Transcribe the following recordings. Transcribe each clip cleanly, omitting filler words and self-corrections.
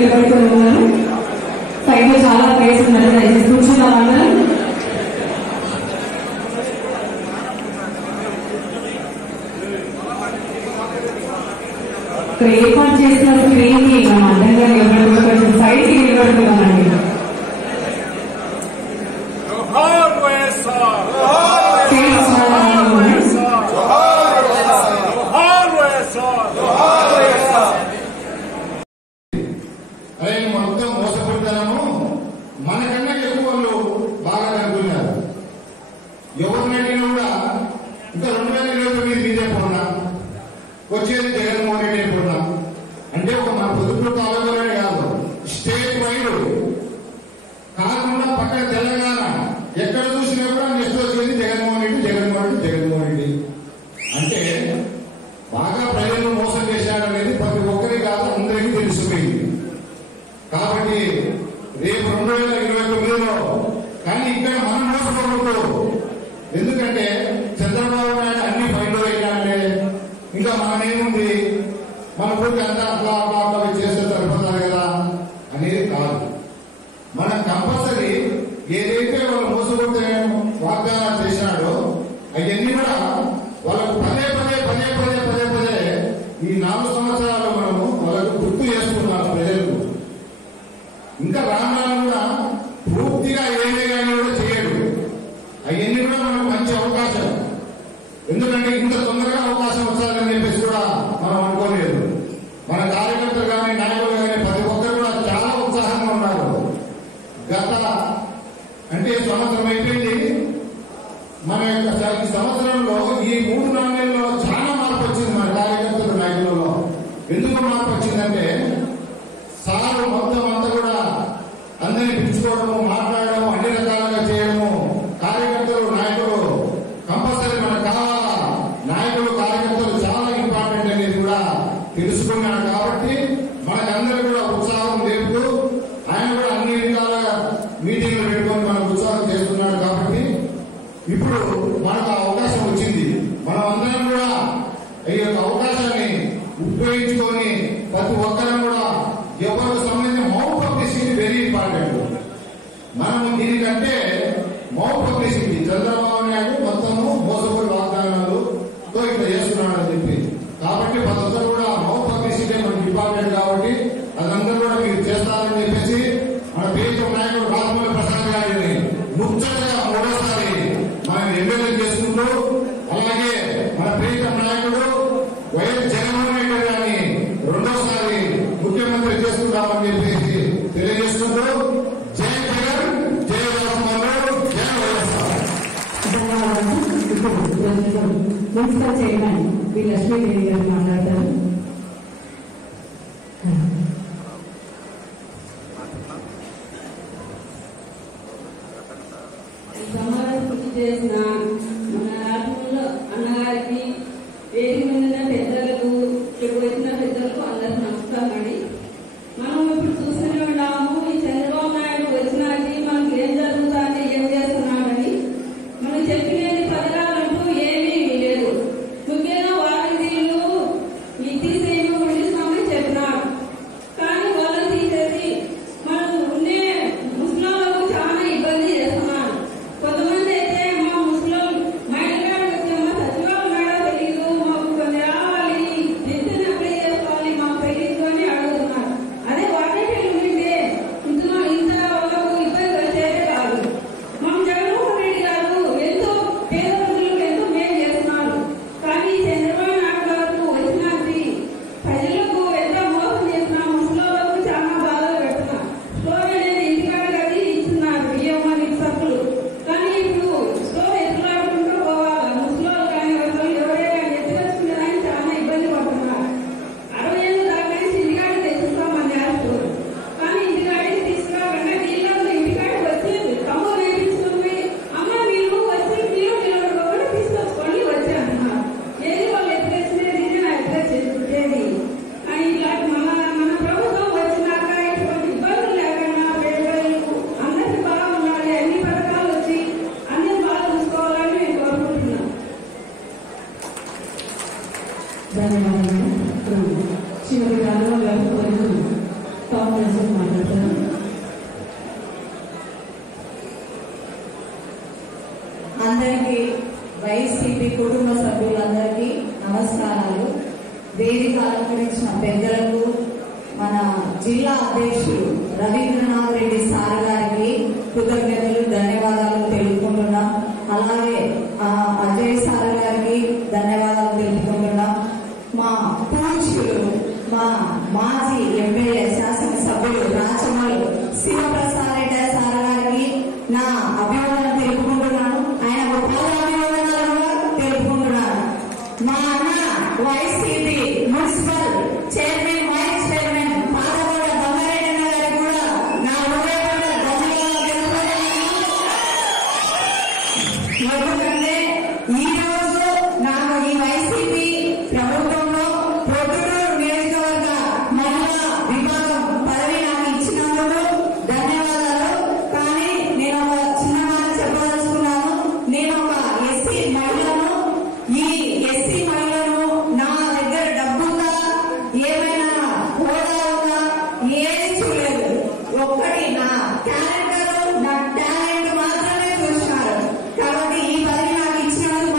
నిలబడుకొని ఉన్నారు. సైడ్ లో చాలా ప్లేస్ ఉన్నది, దయచేసి కూర్చున్నాం అందరం. ఏర్పాటు చేసిన స్క్రీన్ కి మనం అడ్డంగా నిలబడుతూ కొంచెం సైడ్ కి నిలబడుతున్నామండి. మొత్తం మోసపడతాము, మనకన్నా ఎక్కువ వాళ్ళు బాగా కనుక్కున్నారు. ఎవరినైనా కూడా ఇంకా 2029 మీదే పోనా, వచ్చేది జగన్మోహన్ రెడ్డి అయిపోయినా అంటే ఒక మన పొద్దుటూరు తాలూకాలోనే కాదు, స్టేట్ వైడ్ కాకుండా పక్కన తెలంగాణ ఎక్కడ చూసినా కూడా నెక్స్ట్ వచ్చేది జగన్మోహన్ రెడ్డి జగన్మోహన్ రెడ్డి జగన్మోహన్ రెడ్డి. అంటే బాగా ప్రజలను మోసం చేశాడనేది ప్రతి ఒక్కరికి కాదు, అందరికీ తెలిసిపోయింది. కాబట్టి రేపు 2029లో కానీ ఇక్కడ మనం మోసపోకూడదు. ఎందుకంటే చంద్రబాబు నాయుడు అన్ని ఫైల్లో వెళ్ళాలంటే ఇంకా మనమేముంది, మన ఊరికి అంతా అట్లా అట్లా అట్లా చేస్తే సరిపోతారు కదా అనేది కాదు. మనం కంపల్సరీ ఏదైతే వాళ్ళు మోసపోతే వాగ్దానాలు చేసినాడో అవన్నీ కూడా వాళ్ళకు పదే పదే పదే పదే పదే పదే ఈ 4 సంవత్సరాలు మనము వాళ్ళకు గుర్తు చేసుకున్నాం ప్రజలకు. ఇంకా రామాయణం కూడా పూర్తిగా ఏమే కానీ కూడా చేయడు. అవన్నీ కూడా మనకు మంచి అవకాశం. ఎందుకంటే ఇంత తొందరగా అవకాశం వస్తుందని చెప్పేసి కూడా మనం అనుకోలేదు. మన కార్యకర్తలు కానీ నాయకులు కానీ ప్రతి ఒక్కరు కూడా చాలా ఉత్సాహంగా ఉన్నారు. గత అంటే సంవత్సరం అయిపోయింది. మన యొక్క ఈ సంవత్సరంలో ఈ 3-4 నెలల్లో చాలా మార్పు వచ్చింది మన కార్యకర్తల నాయకులలో. ఎందుకు మార్పు వచ్చిందంటే సార్ మొత్తం అంతా కూడా అందరినీ పిలుచుకోవడము, మాట్లాడడం, అన్ని రకాలుగా చేయడము. కార్యకర్తలు నాయకులు కంపల్సరీ మనకు కావాలా, నాయకులు కార్యకర్తలు చాలా ఇంపార్టెంట్ అనేది కూడా తెలుసుకున్నాడు. కాబట్టి మనకందరూ కూడా ఉత్సాహం లేపుతూ ఆయన కూడా అన్ని రకాలుగా మీటింగ్లు పెట్టుకొని మనకు ఉత్సాహం చేస్తున్నాడు. కాబట్టి ఇప్పుడు మనకు అవకాశం వచ్చింది. మనం అందరం కూడా ఈ యొక్క అవకాశాన్ని ఉపయోగించుకొని ప్రతి ఒక్కరం కూడా ఎవరికి సంబంధించిన మౌత్ పబ్లిసిటీ వెరీ ఇంపార్టెంట్. మనం దీనికంటే మౌత్ పబ్లిసిటీ చంద్రబాబు నాయుడు మొత్తము మోసపూరి వాగ్దానాలతో ఇట్లా చేస్తున్నాడని చెప్పి. కాబట్టి ప్రతి ఒక్కరు కూడా మౌత్ పబ్లిసిటీ మనకి ఇంపార్టెంట్. కాబట్టి అదంతా కూడా మీరు చేస్తారని చెప్పేసి మన ప్రియతమ నాయకుడు రాజమౌళి ప్రసాద్ గారిని ముఖ్యంగా 3వసారి మనం ఎమ్మెల్యే చేసుకుంటూ, అలాగే మన ప్రియతమ నాయకుడు వైఎస్ జగన్మోహన్ రెడ్డి గారిని 2వసారి ముఖ్యమంత్రి చేసుకుంటామని చెప్పేసి తెలియజేసుకుంటూ జై జగన్, జై రాజమౌళి, జై వైఎస్ఆర్. మున్సిపల్ చైర్మన్ వి లక్ష్మీదేవి గారు మాట్లాడతారు. సమావేశం పూర్తి చేసిన మన రాష్ట్రంలో అన్నగారికి, వేదిక మీద పెద్దలకు, ఇప్పుడు వచ్చిన పెద్దలకు అందరికి నమస్కారం అండి. మనం ఇప్పుడు చూస్తూనే ఉన్నాము, ఈ చంద్రబాబు నాయుడు వచ్చినాకి మనకి ఏం జరుగుతుంది, ఏం చేస్తున్నామని. మనం చెప్పినది పథకాలంటూ ఏమీ లేదు. ముఖ్యంగా వాలంటీర్లు ఈ తీసేయము ఉండిస్తామని చెప్పినారు. కానీ వాళ్ళు తీసేసి మనం ఉండే ముస్లింలకు చాలా ఇబ్బంది చేస్తున్నారు. కొంతమంది అయితే మా ముస్లిం అందరికీ వైసీపీ కుటుంబ సభ్యులందరికీ నమస్కారాలు. వేదిక అలంకరించిన పెద్దలకు, మన జిల్లా అధ్యక్షులు రవీంద్రనాథ్ రెడ్డి సార్ గారికి కృతజ్ఞతలు, ధన్యవాదాలు తెలుపుకుంటున్నాం. అలాగే అజయ్ సార్ గారికి ధన్యవాదాలు తెలుపుకుంటున్నాం. మా పూజ్యులు, మా మాజీ ఎమ్మెల్యే శాసనసభ్యులు రాచమల్లు శివప్రసాద్ రెడ్డి సార్ గారికి నా అభినందన తెలుపుకుంటున్నాను. ఆయన గొప్ప అభినందనలు తెలుపుకుంటున్నాను. మా అన్న YCP municipal chairman, vice chairman Padagoda Bangareddy గారికి కూడా నా హృదయపూర్వక ధన్యవాదాలు తెలుపుకుంటున్నాను. ఎందుకంటే ఈ రోజు నాకు ఈ వైసీపీ ప్రభుత్వంలో ప్రొద్దుటూరు నియోజకవర్గ మహిళా విభాగం పదవి నాకు ఇచ్చినందుకు ధన్యవాదాలు. కానీ నేను ఒక చిన్న మాట చెప్పదలుచుకున్నాను. నేను ఒక ఎస్సీ మహిళను. ఈ ఎస్సీ మహిళను నా దగ్గర డబ్బుగా ఏమైనా హోదా ఉందా ఏది చూడలేదు. ఒక్కటి నా క్యారెక్టర్, నా టాలెంట్ మాత్రమే చూసినారు. కాబట్టి ఈ పదవి నాకు ఇచ్చినందుకు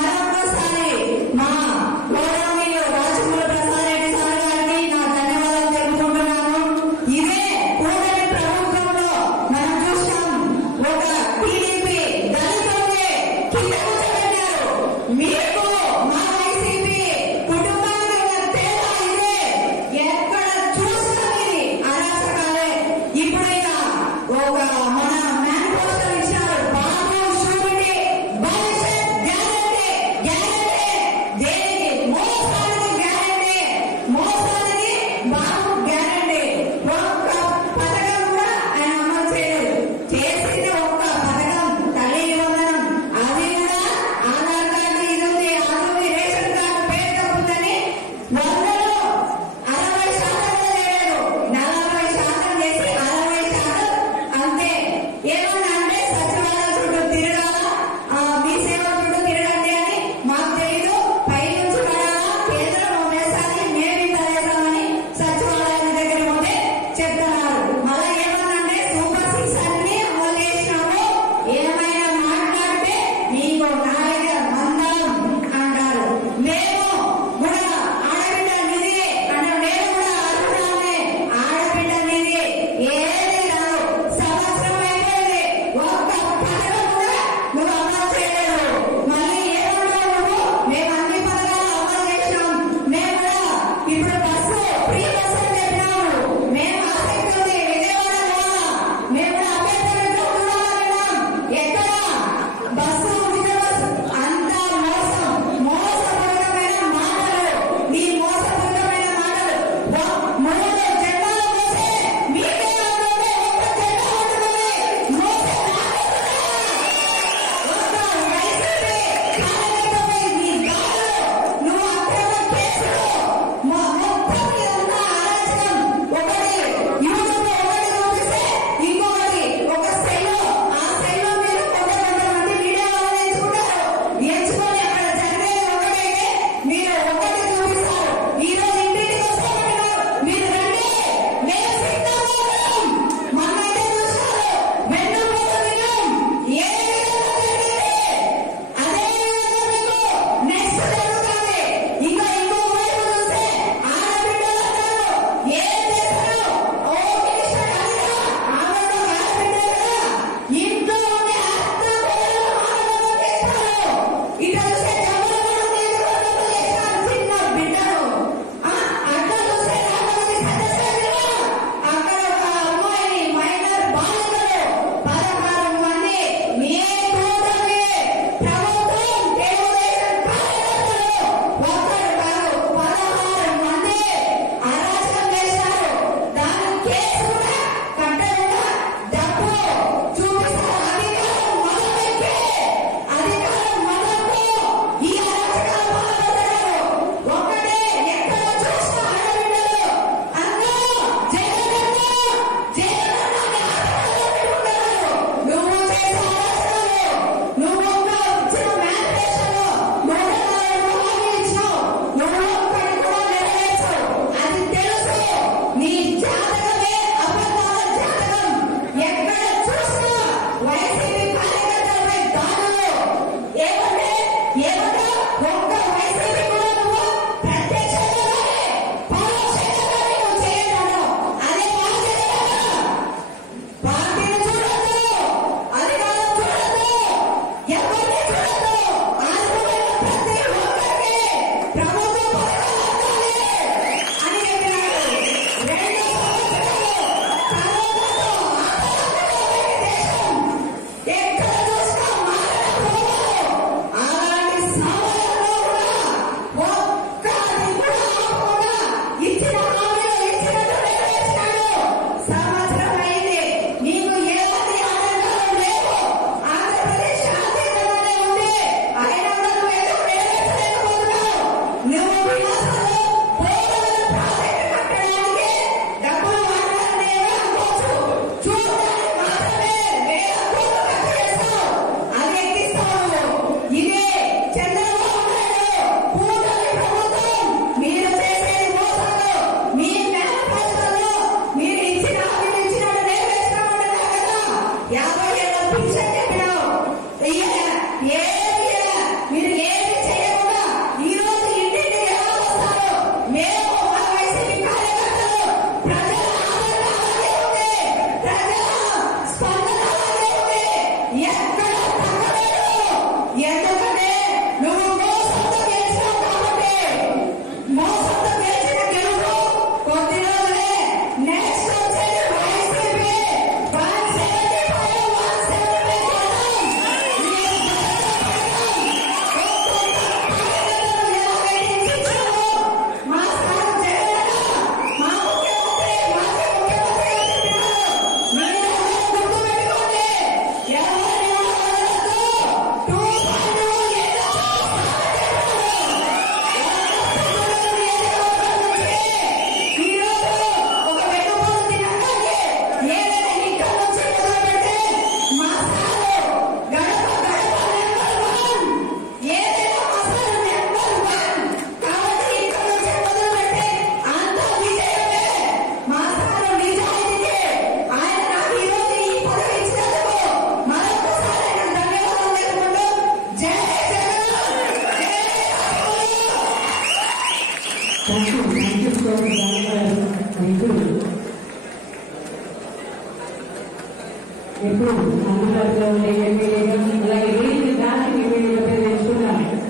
ఎప్పుడు అందుబాటులో ఉండే ఎమ్మెల్యేగా అలాగే వేదిక దానికి ఎమ్మెల్యేగా పేర్కొన్న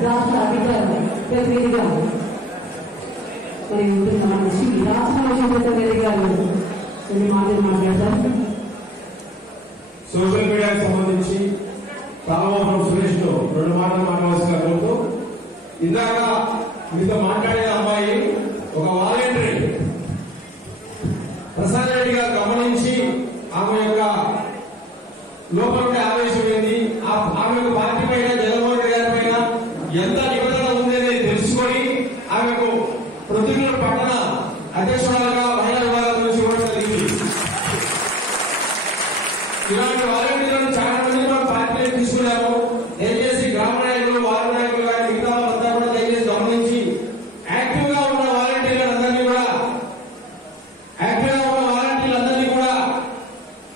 రాష్ట్ర అధికారులు ప్రతినిధిగా మరి ఉంటున్న మనిషి రాష్ట్ర విషయ గారు కొన్ని మాటలు మాట్లాడతారు. సోషల్ మీడియాకి సంబంధించి రామమోహన్ సురేష్ తో 2 మాటలు మాట్లాడాల్సిన కోరుతూ, ఇందాక మీతో మాట్లాడే అమ్మాయి ఒక వాలంటరీ ప్రసాద్ రెడ్డి గారు గమనించి ఆమె యొక్క లోపల ఆవేశం ఏంది, ఆమె యొక్క పార్టీ పైన జగన్మోహన్ రెడ్డి గారి పైన ఎంత నిబంధన ఉందని తెలుసుకొని ఆమెకు ప్రతిజ్ఞ పట్టణ అధ్యక్షురాలుగా మహిళా విభాగం నుంచి ఇవ్వడం జరిగింది. ఇలాంటి వాలంటీర్లను చాలా మంది కూడా పార్టీలకు తీసుకున్నాము. దయచేసి గ్రామ నాయకులు, వార్డు నాయకులు కానీ మిగతా వాళ్ళంతా కూడా దయచేసి గమనించి యాక్టివ్ గా ఉన్న వాలంటీర్లందరినీ కూడా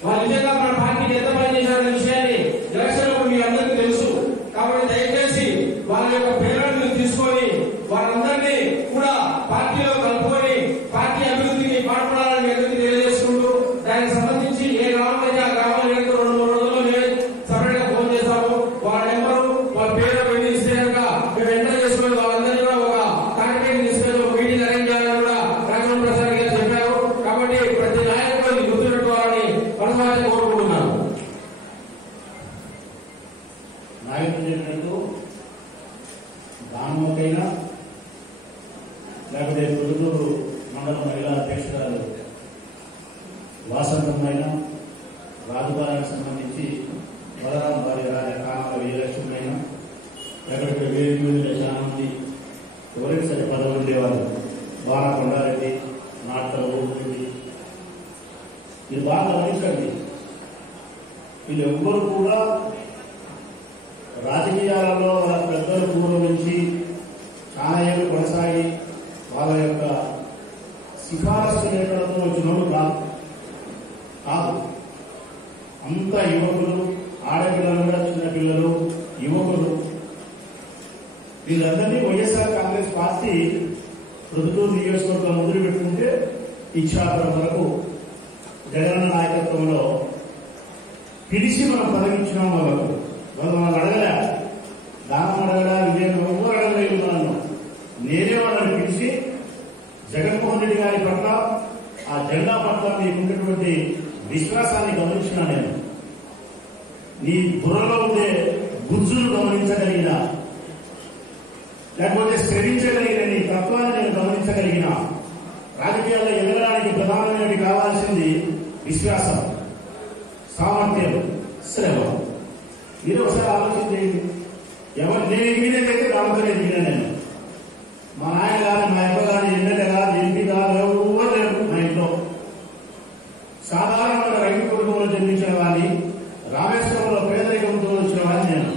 వాళ్ళు నిజంగా మన పార్టీకి ఎంత పని చేశారనే విషయాన్ని ఎలక్షన్ లో మీ అందరికీ తెలుసు. కాబట్టి దయచేసి వాళ్ళ యొక్క పేర్లను తీసుకొని వాళ్ళందరినీ కూడా పార్టీలో కలుపుకొని పార్టీ అభివృద్ధికి పాటుపడాలని మీ అందరికీ తెలియజేసుకుంటూ, దానికి సంబంధించి ఏ గ్రామం అయితే ఆ గ్రామం 2-3 రోజుల్లో మేము సపరేట్ గా ఫోన్ చేస్తాము. వాళ్ళ నెంబరు వాళ్ళ పేరు వెళ్ళి ఇస్తే కనుక మేము ఎంటర్ చేసుకుని వాళ్ళందరినీ కూడా ఒక కాంటాక్ట్ తీసుకొని ఒక మీటింగ్ అరేంజ్ చేయాలని కూడా రాజమోహన్ ప్రసాద్ గారు చెప్పారు. కాబట్టి ప్రతి నాయకులు గుర్తుపెట్టుకోవాలని మనసారి కోరుకుంటున్నాను. నాయకులు చెప్పినట్టు దానమకైనా లేకపోతే పొద్దుటూరు మండల మహిళా అధ్యక్షురాలు వాసంతమైన రాజుపాలనకు సంబంధించి బలరాం వారి కానుక విజయలక్ష్మైనా లేకపోతే వేదిక మీద చాలా మంది ఎవరికి సరి పదవి ఉండేవారు, బాణ కొండారెడ్డి, నాటల ఊరుకుంది. మీరు బాగా గమనించండి, వీళ్ళు ఎవ్వరు కూడా రాజకీయాలలో వాళ్ళ పెద్దలు పూర్వమించి చాలా ఏళ్ళు కొనసాగి వాళ్ళ యొక్క సిఫారసు లేఖలతో వచ్చినోడు కాదు. అంతా యువకులు, ఆడపిల్లలు కూడా చిన్నపిల్లలు, యువకులు, వీళ్ళందరినీ వైఎస్ఆర్ కాంగ్రెస్ పార్టీ ప్రొద్దుటూరు నియోజకవర్గం మొదలు పెట్టుకుంటే ఇచ్చాపురం వరకు జగన్ నాయకత్వంలో పిలిచి మనం పదవించినాం. వాళ్ళు అడగలే, దానం అడగలే, విజయం ఎవరు అడగలేదు. నేనే వాళ్ళని పిలిచి జగన్మోహన్ రెడ్డి గారి పట్ల, ఆ జెండా పట్ల మీకున్నటువంటి విశ్వాసాన్ని గమనించిన నేను, నీ బుర్రలో ఉండే గుజ్జును గమనించగలిగిన, లేకపోతే శ్రమించగలిగిన నీ తత్వాన్ని నేను గమనించగలిగిన. రాజకీయాల్లో ఎదగడానికి ప్రధానమైనది కావాల్సింది విశ్వాసం, సామర్థ్యం, శ్రమ. మీరు ఒకసారి ఆలోచించేయండి. ఎవరు నేను ఎగిరినదైతే దాంతో ఎదిగిన నేను, మా నాయన గారు, మా అక్క గారు, ఎమ్మెల్యే గారు, ఎంపీ గారు ఎవరు లేరు మా ఇంట్లో. సాధారణమైన రైతు కుటుంబంలో జన్మించిన వాడిని, రామేశ్వరంలో పేదరికంతో వచ్చిన వాడిని నేను.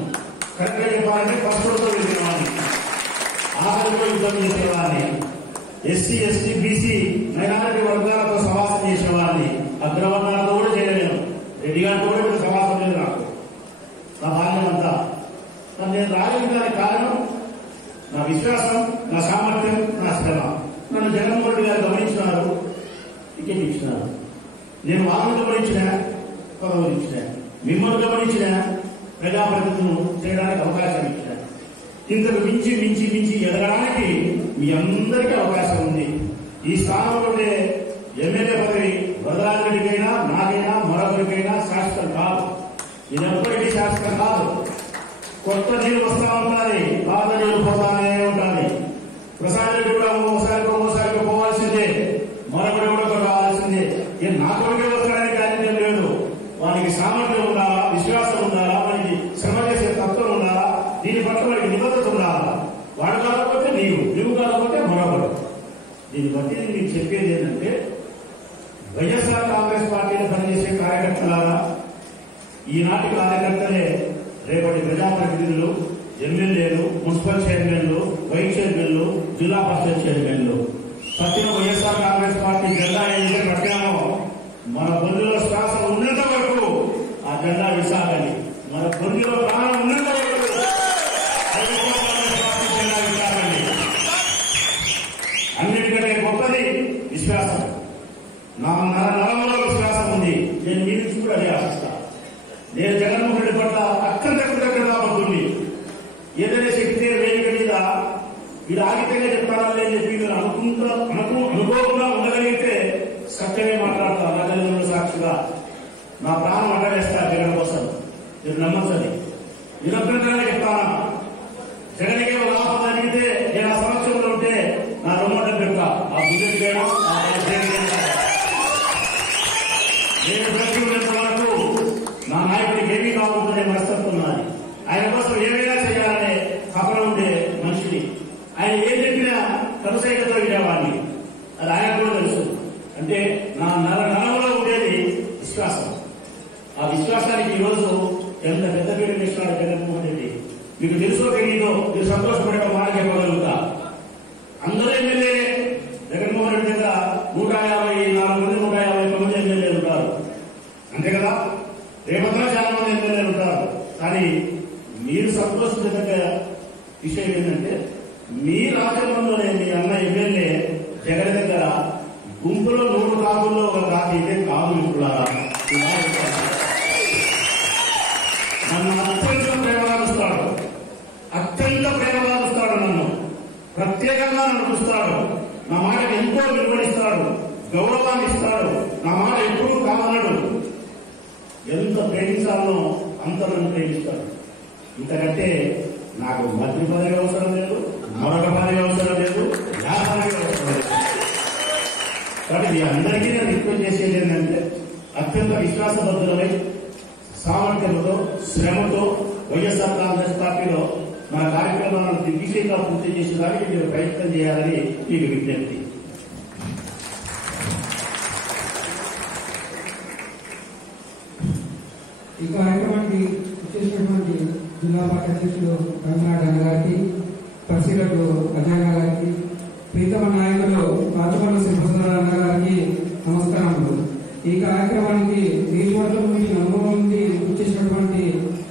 కరెక్ట్గా చెప్పాలంటే పశువులతో వెళ్ళిన వాడిని, ఆకలితో యుద్ధం చేసేవాడిని, ఎస్సీ, ఎస్టీ, బీసీ మైనారిటీ వర్గాలతో సమాసం చేసేవాడిని, అగ్రవర్ణాలతో కూడా చేయలేను. రెడ్డి గారితో కూడా ఇప్పుడు సమాసం లేదు నాకు. నా బాల్యం అంతా నేను రాజకీయానికి కారణం నా విశ్వాసం, నా సామర్థ్యం, నా శ్రమ. నన్ను జగన్మోహన్ రెడ్డి గారు గమనించినారు, టికెట్ ఇచ్చినారు. నేను వాళ్ళని గమనించిన, పదవులు ఇచ్చిన, మిమ్మల్ని గమనించిన, ప్రజాప్రతినిధులను చేయడానికి అవకాశం ఇచ్చిన. ఇంతకు మించి మించి మించి ఎదగడానికి మీ అందరికీ అవకాశం ఉంది. ఈ స్థానంలో ఉండే ఎమ్మెల్యే పదవి వరదరాజరెడ్డికైనా, నాకైనా, మరొకరికైనా శాశ్వతం కాదు. ఇది ఎప్పటికీ శాశ్వతం కాదు. కొత్త నీరు వస్తా ఉండాలి, పాత నీరు పోతానే ఉండాలి. ప్రసాద్ రెడ్డి కూడా ఓసారిగా పోవాల్సిందే, మరొకటి కూడా కావాల్సిందే. నా కొడుకే వస్తాడని కానీ లేదు. వానికి సామర్థ్యం ఉండాలా, విశ్వాసం ఉండాలా, వానికి శ్రమ చేసే తత్వం ఉండాలా, దీని పట్ల వారికి నిబద్ధత ఉండాలా. వాడు కాకపోతే నీవు కాకపోతే మరొకరు. దీన్ని బట్టి మీకు చెప్పేది ఏంటంటే, వైఎస్ఆర్ కాంగ్రెస్ పార్టీలో పనిచేసే కార్యకర్తలారా, ఈనాటి కార్యకర్తలే రేపటి ప్రజాప్రతినిధులు, ఎమ్మెల్యేలు, మున్సిపల్ చైర్మన్లు, వైస్ చైర్మన్లు, జిల్లా పరిషత్ చైర్మన్లు. పట్టిన వైఎస్ఆర్ కాంగ్రెస్ పార్టీ జెండా ఏదైతే పట్టామో, మన బొందులో శ్వాస ఉన్నంత వరకు ఆ జెండా విసాగాలి. మన బొందులో ప్రాణం ఉన్నంత వరకు వైఎస్ఆర్ కాంగ్రెస్ పార్టీ జెండా విసాగాలి. అన్నిటికంటే గొప్పది ఇది ఆగితేనే చెప్తారని చెప్పి మీరు అనుకోకుండా ఉండగలిగితే సత్యమే మాట్లాడతారు. రాజేంద్రుల సాక్షిగా నా ప్రాణం అడ్డవేస్తారు జగన్ కోసం. మీరు నమ్మచ్చండి. నిరంతరంగానే చెప్తానా, జగన్కే ఒక ఆపద జరిగితే నేను ఆ సంవత్సరంలో ఉంటే నా రొమ్మంటే పెడతా. ఆ బుద్ధి నేను ప్రతినంత వరకు నా నాయకుడికి ఏమీ కాకపోతే మనస్తత్వన్నది. ఆయన కోసం ఏమైనా చేయాలనే తపన ఉండే మనిషిని. ఆయన ఏం చెప్పినా కనుసైకతో వినేవాడిని. అది ఆయన కూడా తెలుసు. అంటే నా నరంలో ఉండేది విశ్వాసం. ఆ విశ్వాసానికి ఈరోజు ఎంత పెద్ద పేరు వేసినాడు జగన్మోహన్ రెడ్డి. మీకు తెలుసో తెలియదో మీరు సంతోషపడే మాట చెప్పగలుగుతా. అందరూ ఎమ్మెల్యే జగన్మోహన్ రెడ్డి దగ్గర 154 మంది 151 మంది ఎమ్మెల్యేలు ఉంటారు. అంతే కదా? రేపట్లో చాలా మంది ఎమ్మెల్యేలు ఉంటారు. కానీ మీరు సంతోషించదగ్గ విషయం ఏంటంటే మీ రాజ్యంలోనే మీ అన్న ఎమ్మెల్యే జగన్ దగ్గర గుంపులో 100 కాపుల్లో ఒక కాకి అయితే కాదు. ఇప్పుడు నన్ను అత్యంత ప్రేమగా చూస్తాడు. అత్యంత ప్రేమగా చూస్తాడు. నన్ను ప్రత్యేకంగా నన్ను చూస్తాడు. నా మాటకు ఎంతో విలువనిస్తాడు. గౌరవాన్ని ఇస్తాడు. నా మాట ఎప్పుడూ కావాలడు. ఎంత ప్రేమించాలనో అంత నన్ను ప్రేమిస్తాడు. ఇంతకంటే నాకు మంత్రి పదవి అవసరం లేదు, మరొక పదవి అవసరం లేదు, నా పదవి అవసరం లేదు. కాబట్టి మీ అందరికీ నేను రిక్వెస్ట్ చేసేది ఏంటంటే అత్యంత విశ్వాసబద్ధులమై సామర్థ్యంతో శ్రమతో వైఎస్ఆర్ కాంగ్రెస్ పార్టీలో మన కార్యక్రమాలను దిగ్విజయంగా పూర్తి చేసేదానికి మీరు ప్రయత్నం చేయాలని మీకు విజ్ఞప్తి. ఈ కార్యక్రమానికి వచ్చేసినటువంటి జిల్లా పార్టీ అధ్యక్షులు రంగనాథ్ గారికి, పరిశీలకులు అజయ్ గారికి, ప్రీతమ నాయకులు రాజమల్లి సింహసుందరరావు గారికి నమస్కారములు. ఈ కార్యక్రమానికి నియోజకవర్గం నుండి నలుగురు నుండి వచ్చేసినటువంటి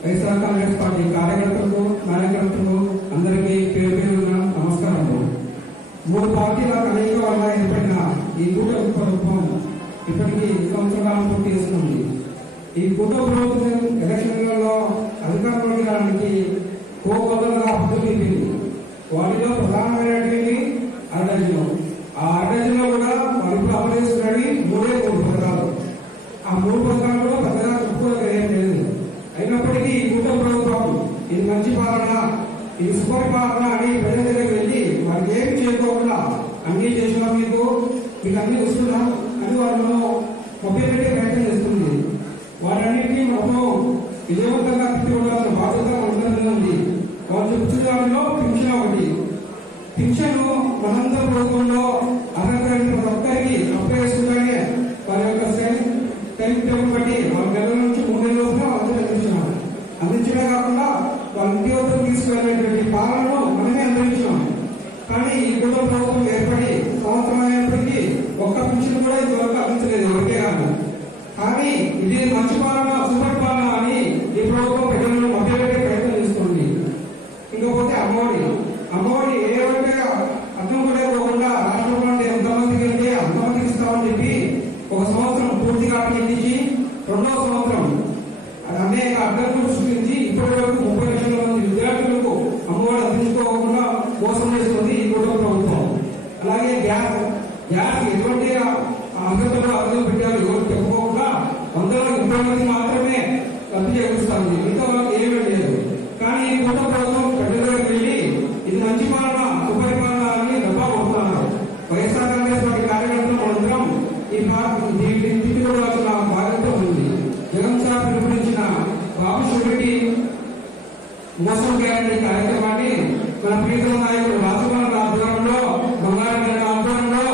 వైఎస్ఆర్ కాంగ్రెస్ పార్టీ కార్యకర్తలకు నాయకత్వము అందరికీ పేరు పేరున నమస్కారములు. 3 పార్టీల కలయిక వల్ల ఏర్పడిన ఈ కూటమి ప్రభుత్వం ఇప్పటికీ సంవత్సరాలు పూర్తి చేస్తుంది. ఈ కూటమి ప్రభుత్వం ఎలక్షన్లలో అధికారంలోకి రావడానికి కోకొల్లగా హద్దులు నింపింది. వాటిలో ప్రధానమైనటువంటి అర్డజను. ఆ అర్డజన్లో కూడా వాళ్ళు ఇప్పుడు అమలు చేస్తున్నవి 3 పథకాలు. ఆ 3 పథకాలు కూడా పెద్దగా చెప్పుకోలేదు ఏం లేదు. అయినప్పటికీ ఈ కూటమి ప్రభుత్వం ఇది మంచి పాలన, ఇది సుపరిపాలన అని ప్రజల దగ్గరికి వెళ్ళి వారికి ఏమి చేయకోకుండా అన్ని చేసినా మీకు అన్ని వస్తున్నాం అని వాళ్ళను మొబైల్పెట్టే ప్రయత్నం చేస్తుంది. వాటన్నిటికీ మనం విజయవంతంగా తిరిగి బాధ్యత ఉంటుందని ఉంది. వాళ్ళు చెప్తున్న దానిలో పింఛన్ ఒకటి. పింఛన్ మనందర ప్రభుత్వంలో అర్హతైన ప్రతి ఒక్కరికి అప్లై చేసుకుంటానే వారి యొక్క టైం టేబుల్ బట్టి 4 నెలల నుంచి 3 నెలల లోపల అందరూ అందించినారు. అందించడమే కాకుండా వాళ్ళ ఇంటి వద్దకు తీసుకువెళ్ళేటువంటి పాలనను మనమే అందించినాం. కానీ ఈ కుటుంబ ప్రభుత్వం ఏర్పడి సంవత్సరం అయినప్పటికీ ఒక్క పింఛన్ కూడా ఇంతవరకు అందించలేదు ఎవరికే కాదు. కానీ ఇది మంచి పాలన సూపర్ పాలన అని ఈ ప్రభుత్వం ప్రజలను మభ్యపెట్టే ప్రయత్నం చేస్తుంది. ఇంకపోతే అమ్మఒడి ఏమంటే అర్థం కూడా పోకుండా రాష్ట్రంలో ఎంతమందికి వెళ్తే అంతమందికి ఇస్తామని చెప్పి 1 సంవత్సరం పూర్తిగా అప్పగించి 2వ సంవత్సరం అనేక అడ్డంకులు సృష్టించి ఇప్పటి వరకు 30 లక్షల మంది విద్యార్థులకు అమ్మఒడి అందించుకోకుండా మోసం చేస్తుంది ఈ కుటుంబ ప్రభుత్వం. అలాగే గ్యాస్ ఎటువంటి అర్హతలు అర్థం పెట్టారు ఎవరు చెప్పుకోకుండా 130 మంది మాత్రమే రద్దు చేకూరుస్తుంది. మిగతా వాళ్ళకి ఏమీ లేదు. కానీ ఈ కుటుంబ ప్రభుత్వం ప్రజల దగ్గరికి వెళ్ళి ఇది మంచి పాలన సుపరిపాలన అని డబ్బా కొడుతున్నారు. వైఎస్ఆర్ కాంగ్రెస్ పార్టీ కార్యకర్తలు మనందరం ఈ కూడా బాధ్యత ఉంది. జగన్ సార్ పిలుపునిచ్చిన బాబు షూరిటీ మోసం గ్యారంటీ కార్యక్రమాన్ని మన ప్రీతమ నాయకుడు రాజమల్లి ఆధ్వర్యంలో బంగారం ఆధ్వర్యంలో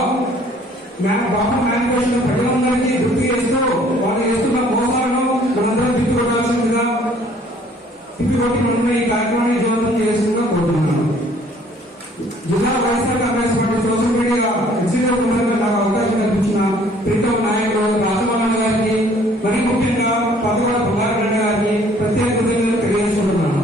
బాబు మేనిఫెస్టో ప్రజలందరికీ గుర్తు చేస్తూ వాళ్ళు చేస్తున్న మోసాలను మనందరం తిప్పికొట్టాల్సిందిగా తిప్పికొట్టి మనం ఈ కార్యక్రమాన్ని విజయవంతం చేస్తుందిగా కోరుతున్నాను. జిల్లా YSR Congress party social media executive మెంబర్గా నాకు అవకాశం కల్పించిన ప్రీతమ నాయకుడు రాజమల్లి గారికి మరి ముఖ్యంగా పదవాడ బంగారం గారికి ప్రత్యేక కృతజ్ఞతలు తెలియజేస్తున్నాను.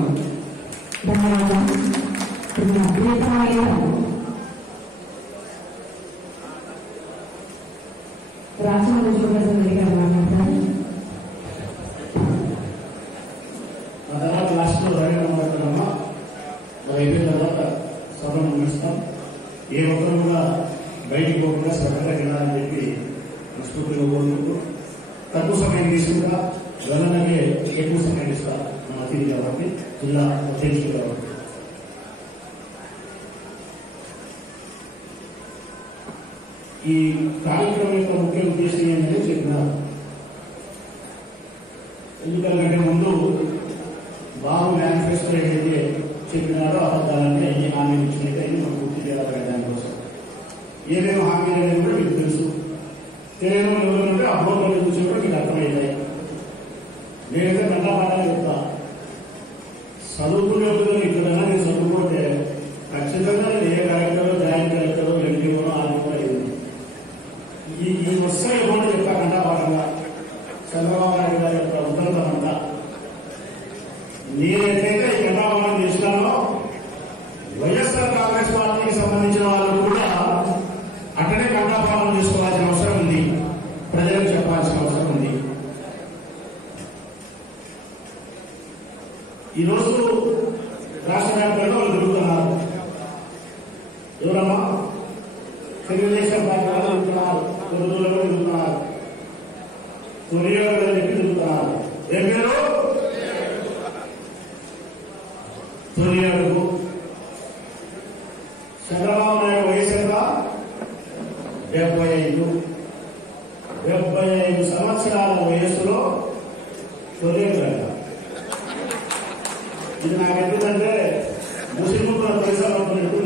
ఆ తర్వాత లాస్ట్లో రవీణ మాట్లాడుతున్నామా అయిపోయిన తర్వాత సభను ముగిస్తాం. ఏ ఒక్కరు కూడా బయటికి పోకుండా శ్రద్ధగా వెళ్ళాలని చెప్పి మనస్ఫూర్తిగా కోరుకుంటూ తక్కువ సమయం తీసుకుంటా గణనకే ఎక్కువ సమయం ఇస్తా మన అతిథి కాబట్టి జిల్లా అధ్యక్షుడు కాబట్టి. ఈ కార్యక్రమం యొక్క ముఖ్య ఉద్దేశం ఏంటంటే చెప్పినారు. ఎన్నికల ముందు బాబు మేనిఫెస్టో ఏదైతే చెప్పినారో అబద్ధాలన్నీ అన్ని హామీలు ఇచ్చినట్టు మనం పూర్తి చేయాలి. దానికోసం ఏమేమి హామీలు అనేది కూడా మీకు తెలుసు. తెలియని ఎవరంటే అభోగాలు చూసి కూడా మీకు అర్థమవుతాయి. నేనైతే గంటపాఠాలు చెప్తా. చదువుకునే ఇక్కడ నేను చదువుకుంటే ఖచ్చితంగా ఏ కలెక్టరో జాయింట్ కలెక్టరో ఎంపీఓనో ఆర్మీఓ అయింది. ఈ వస్తాయి కూడా చెప్తా గంటపాఠంగా చంద్రబాబు నాయుడు గారి యొక్క ఉత్తరమంతా. నేనైతే ఈ గంటపాఠం చేసినానో వైఎస్ఆర్ కాంగ్రెస్ పార్టీకి సంబంధించిన వాళ్ళు కూడా అక్కడే గంటపాఠం చేసుకోవాల్సిన అవసరం ఉంది. ప్రజలకు చెప్పాల్సిన అవసరం ఉంది. ఈరోజు రాష్ట్ర వ్యాప్తంగా వాళ్ళు తిరుగుతున్నారు. ఎవరమ్మా? తెలుగుదేశం పార్టీ వాళ్ళు తిరుగుతున్నారు, తెలుగులో తిరుగుతున్నారు, తొలియోడు చెప్పి తిరుగుతున్నారు. ఏం పేరు? తొలియోడు. చంద్రబాబు నాయుడు వయసు ఎంత? 75 సంవత్సరాల వయస్సులో తొలియోడు. ఇది నాకు ఎందుకంటే ముస్లింల తొలిసామర్థం ఎప్పుడు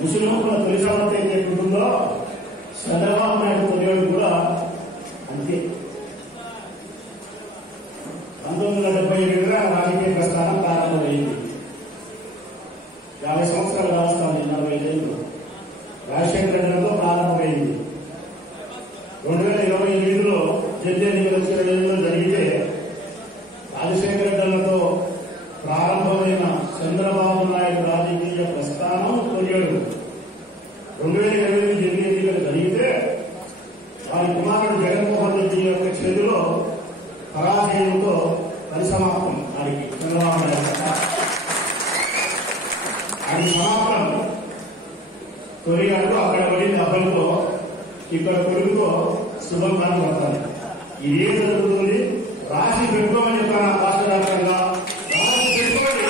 ముస్లింల తొలిసామర్థం ఎప్పుడుందో చంద్రబాబు నాయుడు తొలియోడు కూడా అంతే. 1978 రాజకీయ ప్రస్థానం ప్రారంభమైంది. 50 సంవత్సరాలు రాస్తాను. 45 ఏళ్ళు రాజశేఖర రెడ్డితో ప్రారంభమైంది. 2028లో జడ్జి ఎన్నికలు జరిగితే రాజశేఖర రెడ్డితో ప్రారంభమైన చంద్రబాబు నాయుడు రాజకీయ ప్రస్థానం తొలియోడు. 2020 జడ్జి ఎన్నికలు జరిగితే వారి కుమారుడు జగన్మోహన్ రెడ్డి యొక్క చేతిలో పరాజయంతో పరిసమాప్తం. వారికి చంద్రబాబు నాయుడు అది సమాప్తం. తొలిగాడు అక్కడ పడింది అబ్బాయితో, ఇక్కడ కొడుకుతో శుభం కనబడతారు. ఇదేం జరుగుతుంది? రాసి పెట్టుకోమని చెప్పాను రాష్ట్ర వ్యాప్తంగా. రాసి పెట్టుకోండి.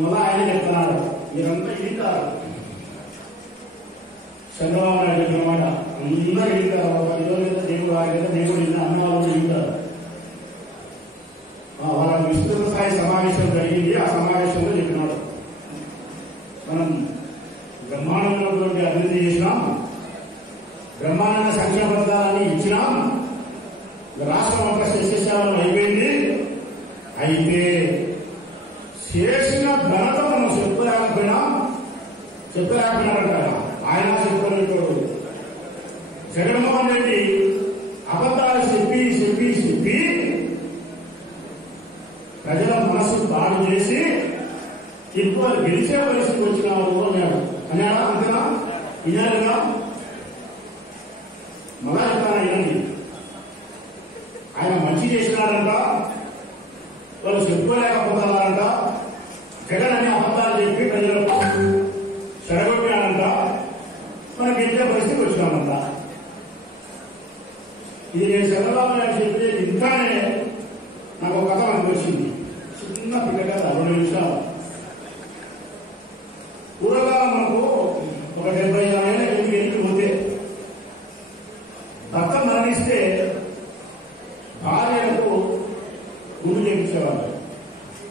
మళ్ళా ఆయన చెప్తున్నారు, మీరంతా ఇస్తారు. చంద్రబాబు నాయుడు చెప్పిన మాట అందరూ ఇస్తారు. ఈరోజు దేవుడు ఆయన దేవుడు ఇన్న అన్నవాళ్ళు ఇస్తారు. వాళ్ళ విస్తృత స్థాయి సమావేశం జరిగింది. ఆ సమావేశంలో చెప్పినాడు, మనం బ్రహ్మాండమైనటువంటి అభివృద్ధి చేసినాం, బ్రహ్మాండ సంక్షేమ పథకాలని ఇచ్చినాం, రాష్ట్రం అంతా శిష్యసేవలు అయిపోయింది. అయితే చేసిన ఘనత మనం చెప్పలేకపోయినారంట. ఆయన చెప్పలేడు. జగన్మోహన్ రెడ్డి అబద్ధాలు చెప్పి చెప్పి చెప్పి ప్రజల మనస్సు పాడు చేసి ఎక్కువ గెలిచే పరిస్థితి వచ్చినారు అన్నాడు. అన్నాడా? అంతేనా? ఇన్నారుగా మళ్ళా చెప్తాను. ఇవన్నీ ఆయన మంచి చేసినారంట, వాళ్ళు చెప్పుకోలేకపోతున్నారంట. జగన్ అనే అబద్ధాలు చెప్పి ప్రజలకు చెడగొట్టినాడంట. మనం గెలిచే పరిస్థితి వచ్చినామంట. ఇది నేను చంద్రబాబు నాయుడు చెప్పేది ఇంకానే నాకు ఒక కథ అనిపించింది. చిన్న పిల్ల కథ, 2 నిమిషాలు. పూర్వకాలం మనకు ఒక 75 ఏళ్ళ ఎన్నికలు పోతే భర్త మరణిస్తే భార్యలకు గుడి చేయించేవాళ్ళు,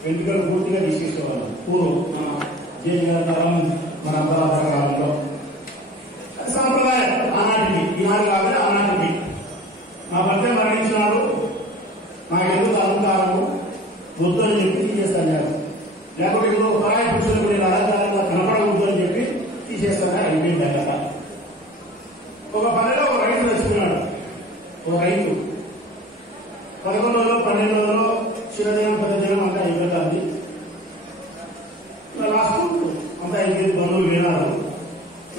వెంట్రుకలు పూర్తిగా తీసేసేవాళ్ళు. పూర్వం మన జయజనకాలం, మన కాలంలో సాంప్రదాయం. ఆనాటికి ఈనాడు కాదు, ఆనాటికి. మా భర్త మరణించినాడు, నాకు ఎందుకు అలంకారము వద్దు అని చెప్పి తీసేస్తాను. లేకపోతే ఇంకో పరాయి పురుషులకు నేను అలంకారంగా కనపడవద్దు అని చెప్పి తీసేస్తాను. అయిపోయింది కదా. ఒక పనిలో ఒక రైతు తెచ్చుకున్నాడు. ఒక రైతు 11 రోజులు 12 రోజులు చిరదినం 10 దినం అంతా అయిపోయింది. లాస్ట్ అంతా అయిపోయింది. బంధువులు వినారు.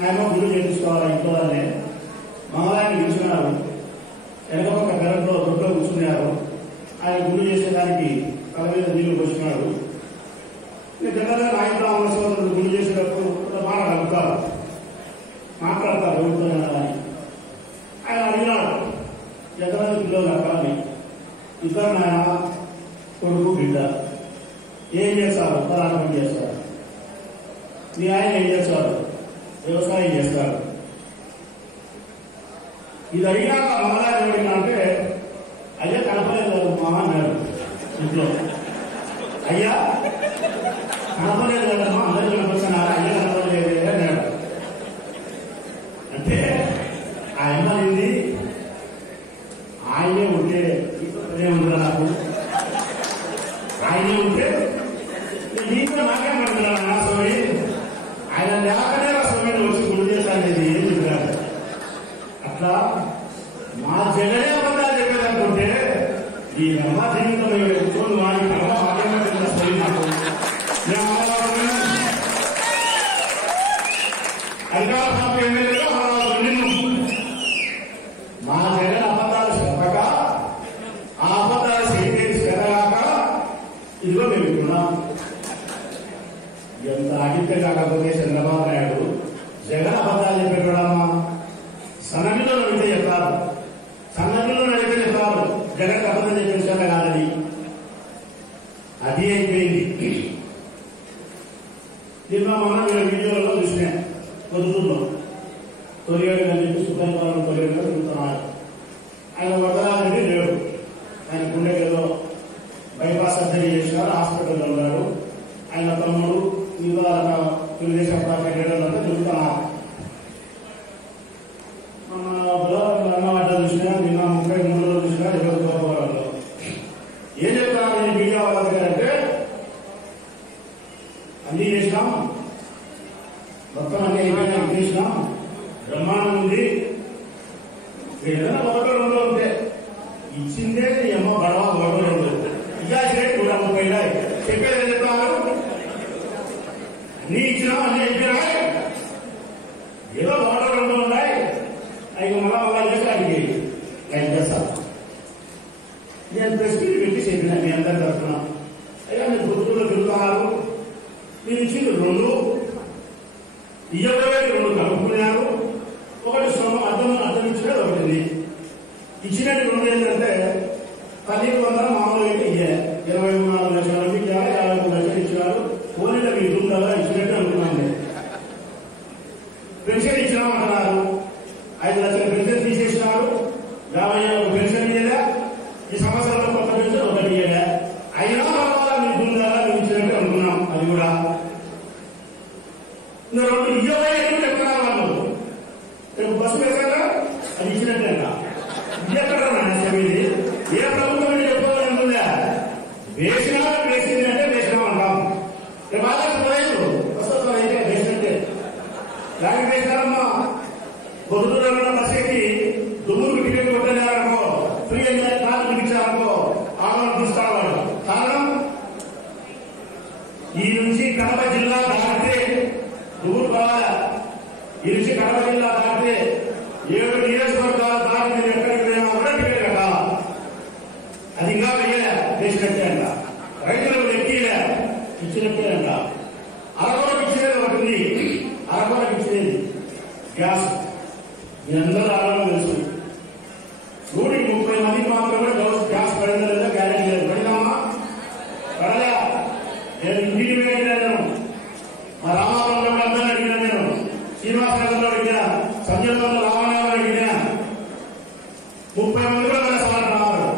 ఆయన గుడి చేయించుకోవాలి ఇంట్లోనే. మంగళాన్ని పిలిచినారు. వెనక ఒక పెరట్లో దొడ్లో కూర్చున్నారు. ఆయన గుండు చేసేదానికి తల మీద నీళ్లు పోసినాడు. జనరల్గా నాయకురామ సోదరులు గుండు చేసేటప్పుడు మాట కలుపుతారు, మాట్లాడతారు ఎవరితోనైనా కానీ. ఆయన అడిగినాడు ఎంతమంది పిల్లలు కట్టాలని. ఇద్దరు నాయన కొడుకు బిడ్డ. ఏం చేస్తారు? ఉత్తరాఖం చేస్తారు. మీ ఆయన ఏం చేస్తారు? వ్యవసాయం చేస్తారు. ఇది అడిగినాక మహారాజు ఏమడిగినంటే అయ్యా కనపలేదు మామ అన్నాడు ఇంట్లో. అయ్యా కనపలేదు కదమ్మా, అందరూ కనపడుతున్నారా? అయ్యా కనపడలేదు అన్నాడు. అంటే ఆ అమ్మాయింది ఆయనే ఉంటే ఉందా నాకు, ఆయనే ఉంటే నీకు నాకే పడుతున్నాను నా స్వామి, ఆయన లేకనే నా స్వామి వచ్చి గుడి చేస్తానేది ఏం చెప్పారు. అట్లా మా జగనే అబద్ధాలు చెప్పేదనుకుంటే ఈ అమ్మ జీవితంలో కూర్చొని వాడికి అధికార పార్టీ ఎమ్మెల్యేగా నిన్ను మా జగన్ అబద్ధాలు చెప్పక ఆ అబద్ధాలు చెప్పగాక ఇదిగో మేము ఇప్పుడున్నాం. ఎంత అడిగితే కాకపోతే చంద్రబాబు నాయుడు జగన్ అబద్ధాలు చెప్పేటమ్మా. సన్నగిలో నడితే చెప్తారు, సన్నగిలో నడితే చెప్తారు జగన్ అబద్ధం చెప్పే విషయాలు కాదని. అది అయిపోయింది. నిన్న మొన్న మీరు వీడియోలో చూసిన పొద్దుల్లో తొలిగాడు అని చెప్పి సుబ్రహ్మణ్యం తొలిగాడు తిరుగుతున్నాడు. ఆయన వదలాలని లేడు. ఆయన గుండెకి ఏదో బైపాస్ సర్జరీ చేసినారు, హాస్పిటల్లో ఉన్నాడు. ఆయన తమ్ముడు ఇంకా తెలుగుదేశం పార్టీ లీడర్లంతా తిరుగుతున్నారు. అన్నవాట చూసినా నిన్న 33లో చూసినా 23లో ఏం చెప్తున్నారు ఈ మీడియా వాళ్ళ దగ్గర అంటే అన్ని చేసినాం, మొత్తం అన్ని అయిపోయినా చేసినాం, బ్రహ్మాండం ఉంది. ఏదైనా ఒకటో రెండో ఉంటే ఇచ్చిందే అమ్మ గడవ గొడవలేదు ఇచ్చాల్సిన 130 చెప్పేది ఏం చెప్తారు. అన్ని ఇచ్చినా అన్ని అయిపోయినాయి, ఏదో ఒకటో రెండో ఉన్నాయి. అవి మళ్ళా చేసి అడిగి ఆయన చేస్తాను. నేను ప్రెస్ మీట్ పెట్టి చెప్పిన మీ అందరి తరఫున అయ్యా మీరు గుర్తుల్లో తిరుగుతున్నారు, మీరు ఇచ్చింది 2 ఇయ్యబోయేది 2 కలుపుకున్నారు. ఒకటి అర్థం ఇచ్చినది ఒకటి ఇచ్చినట్టు 2 ఏంటంటే 10,100 మామూలుగా అయితే ఇయ్యాలి. 23 లక్షలు ఇచ్చారు, 53 లక్షలు ఇచ్చినారు. పోలీసులు మీరు ఉందా ఇచ్చినట్టు అనుకున్నాను. పెన్షన్ ఇచ్చినామంటున్నారు, 5 లక్షల పెన్షన్ తీసేసినారు. 50,000 పెన్షన్ ఇయ్యలే. ఈ సంవత్సరంలో కొత్త పెన్షన్ ఒకటి ఇయ్యలే. అయినా పర్వాలా మీకు ఉందా మీరు ఇచ్చినట్టు అనుకున్నాం. అది కూడా 2 ఇయ్యబోయేది చెప్తున్నారు వాళ్ళు. రేపు బస్సు వేసారా అది ఇచ్చినట్టే ఇయ్యక్కడ ఇది ఏ ప్రభుత్వం చెప్పుకోవాలి ఉంటుందా? వేసినా వేసింది అంటే వేసినాం అంటాం. రేపు ఆగస్టు 5 బస్సు అయితే వేసినట్టే. దానికి వేసినారమ్మా పొద్దున్న బస్ ఎక్కి దుమ్ముకు టికెట్ కొట్టలేరనుకో, ఫ్రీ అని కార్డు చూపించారనుకో ఆగమని చూస్తాడు వాడు. కారణం ఈ నుంచి కడప జిల్లా దాటితే దుమ్ముకు కావాలా. ఈ నుంచి కడప జిల్లా దాటితే 7 నియోజకవర్గాల దాటి మీరు ఎక్కడికి పోయినా కూడా టికెట్ కదా. అది ఇంకా వెయ్యలే, వేసినట్టే అంట. రైతులకు ఎక్కిలే, ఇచ్చినట్టే అంట. అరకొరకు ఇచ్చినది ఒకటి ఉంది, అరకొరకు ఇచ్చినది గ్యాస్. మీ అందరూ ఆలోచన తెలుసు. 130 మందికి మాత్రమే గ్యాస్ పడిందా లేదా గ్యారెంటీ లేదు. పడిందమ్మా పడలే. నేను ఇంటికి వెళ్ళాను, మా రామాపురంలో అందరూ అడిగినా, నేను శ్రీనివాసనగర్లో అడిగినా, సంజయ్ రామనగర్లో అడిగినా, 30 మంది కూడా మన సవాల్ రావాలి.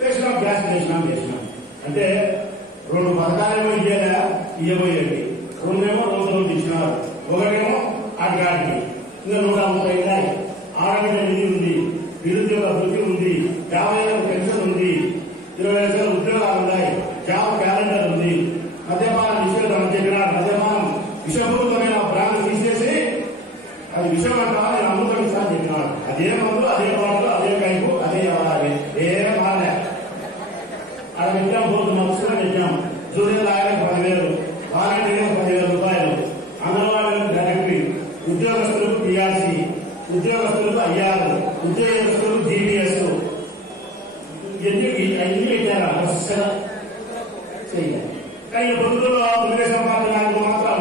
వేసినాం గ్యాస్ వేసినాం. అంటే 2 పథకాలేమో ఇయ్యబోయేది, 2 ఏమో రోజు ఇచ్చినారు, ఒకటేమో ఆటగాడికి ఇంకా 130 ఉన్నాయి. ఆరోగ్య నిధి ఉంది, నిరుద్యోగ వృత్తి ఉంది, 50,000 పెన్షన్ ఉంది, 20 లక్షల ఉద్యోగాలు ఉన్నాయి, జాబ్ క్యాలెండర్ ఉంది. మద్యపానం నిషేధం చెప్పినారు. మద్యపానం విషపూరితమైన బ్రాండ్ తీసేసి అది విషం అంటారా నేను అమృతం ఇస్తాను చెప్పినాడు. అదే మందు, అదే బాటలు, అదే కైపు, అదే ఎవరాలి ఏం మారలే. అక్కడ పెట్టాం, పోతున్న అవసరం పెట్టాం. జూనియర్ ఆయనకు 10,000, వాలంటీర్లకు 10,000 రూపాయలు, అంగన్వాడీలకు డైరెక్టరీ, ఉద్యోగస్తులకు టీఆర్సీ, ఉద్యోగస్తులకు IR, ఉద్యోగస్తులకు DBS, అన్ని పెట్టారా వరుసగా చేయాలి. కానీ పొద్దులో తెలుగుదేశం పార్టీ నాయకులు మాత్రం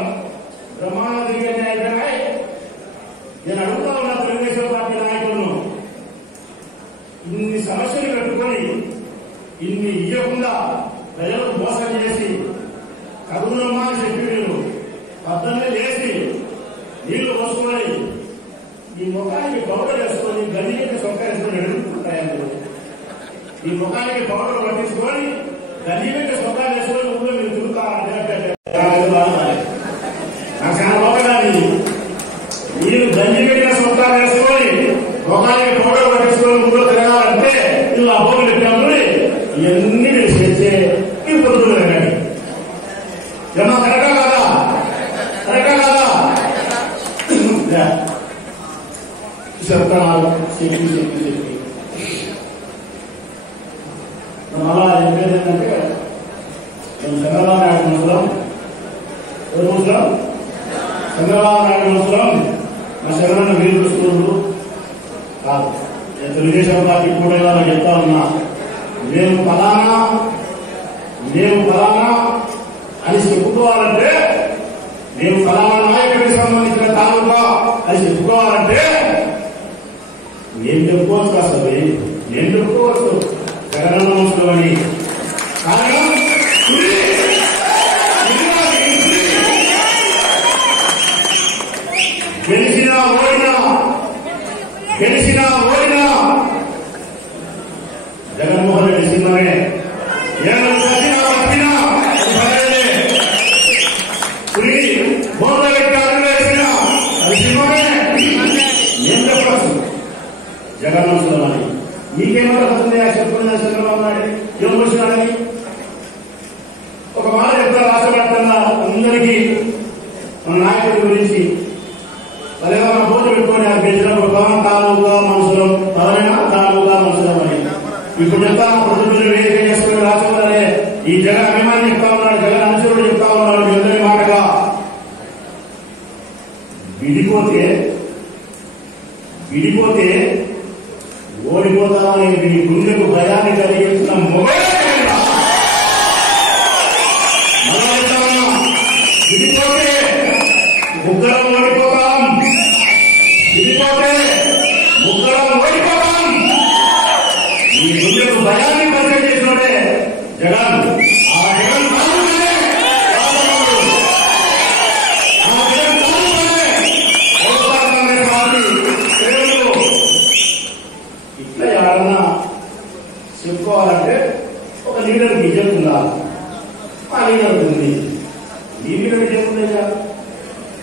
బ్రహ్మాండ తిరిగే నాయకులే. నేను అడుగుతా ఉన్నా తెలుగుదేశం పార్టీ నాయకులను, ఇన్ని సమస్యలు పెట్టుకొని ఇన్ని ఇవ్వకుండా ప్రజలకు మోసం చేసి కరువునమ్మా అని చెప్పి మీరు పద్దన్నే లేచి నీళ్లు పోసుకొని ఈ ముఖానికి పౌడర్ వేసుకొని గల్లీకి సొక్క వేసుకొని ఎడుకుంటాయండి. ఈ ముఖానికి పౌడర్ పట్టించుకొని గల్లీకి సొక్క వేసుకొని ఊళ్ళో మీరు తిరుగుతారంటే నాకు చాలా బాగుండాలి. మీరు గల్లీకి సొక్క వేసుకొని ముఖానికి పౌడర్ పట్టించుకొని ఊళ్ళో తిరగాలంటే ఇలా అబ్బోలు పెట్టాము. ఇవన్నీ మీరు చేస్తే మీరు పొద్దులు తిరగండి. ఏమన్నా కరెక్టా కాదా? కరెక్టా కాదా? చెప్తాను చెప్పి అలా ఏంటంటే చంద్రబాబు నాయుడు ముసలం చంద్రబాబు నాయుడు ముసలం మా శరణ్ వీరు చూసుకున్నాడు కాదు. తెలుగుదేశం పార్టీ కూడా ఇలా చెప్తా ఉన్నా, మేము ఫలానా అని చెప్పుకోవాలంటే, మేము ఫలానా నాయకుడికి సంబంధించిన తాలూకా అని చెప్పుకోవాలంటే ఏం చెప్పుకోవచ్చు అసలు? ఏం చెప్పుకోవచ్చు? జగనన్న ముసలం అని. కారణం గెలిచినా ఓడినా జగన్మోహన్ రెడ్డి సినిమానే. జగన్మోహన్ అని నీకేమన్నా చెప్పుకున్నా చంద్రబాబు నాయుడు ఏం వచ్చినాడని ఒక మాట చెప్తా. రాష్ట్రవ్యాప్తంగా అందరికీ మన నాయకుడి గురించి అదేదో మన పోటీ పెట్టుకొని గెలిచినప్పుడు పవన్ తాలూకా మనుషులం, పవన తాలూకా మనుషులం అని ఇప్పుడు చెప్తాను. పొద్దున్న వేదిక చేసుకుని రాష్ట్రంలోనే ఈ జగన్ అభిమాని చెప్తా ఉన్నాడు, జగన్ అనుచరుడు చెప్తా ఉన్నాడు. మీ అందరి మాటగా విడిపోతే ఓడిపోతామని మీ గుండెకు భయాన్ని కలిగించిన విడిపోతే ముగ్గురం ఓడిపోతాం. ఈ గుండెకు భయాన్ని పరిచయం చేసినోడే జగన్. ఆ జగన్ ఇట్లా ఎవరన్నా చెప్పుకోవాలంటే ఒక లీడర్ విజయం ఉండాలి. ఆ లీడర్ ఉంది. ఈ లీడర్ విజయం ఉంది కదా.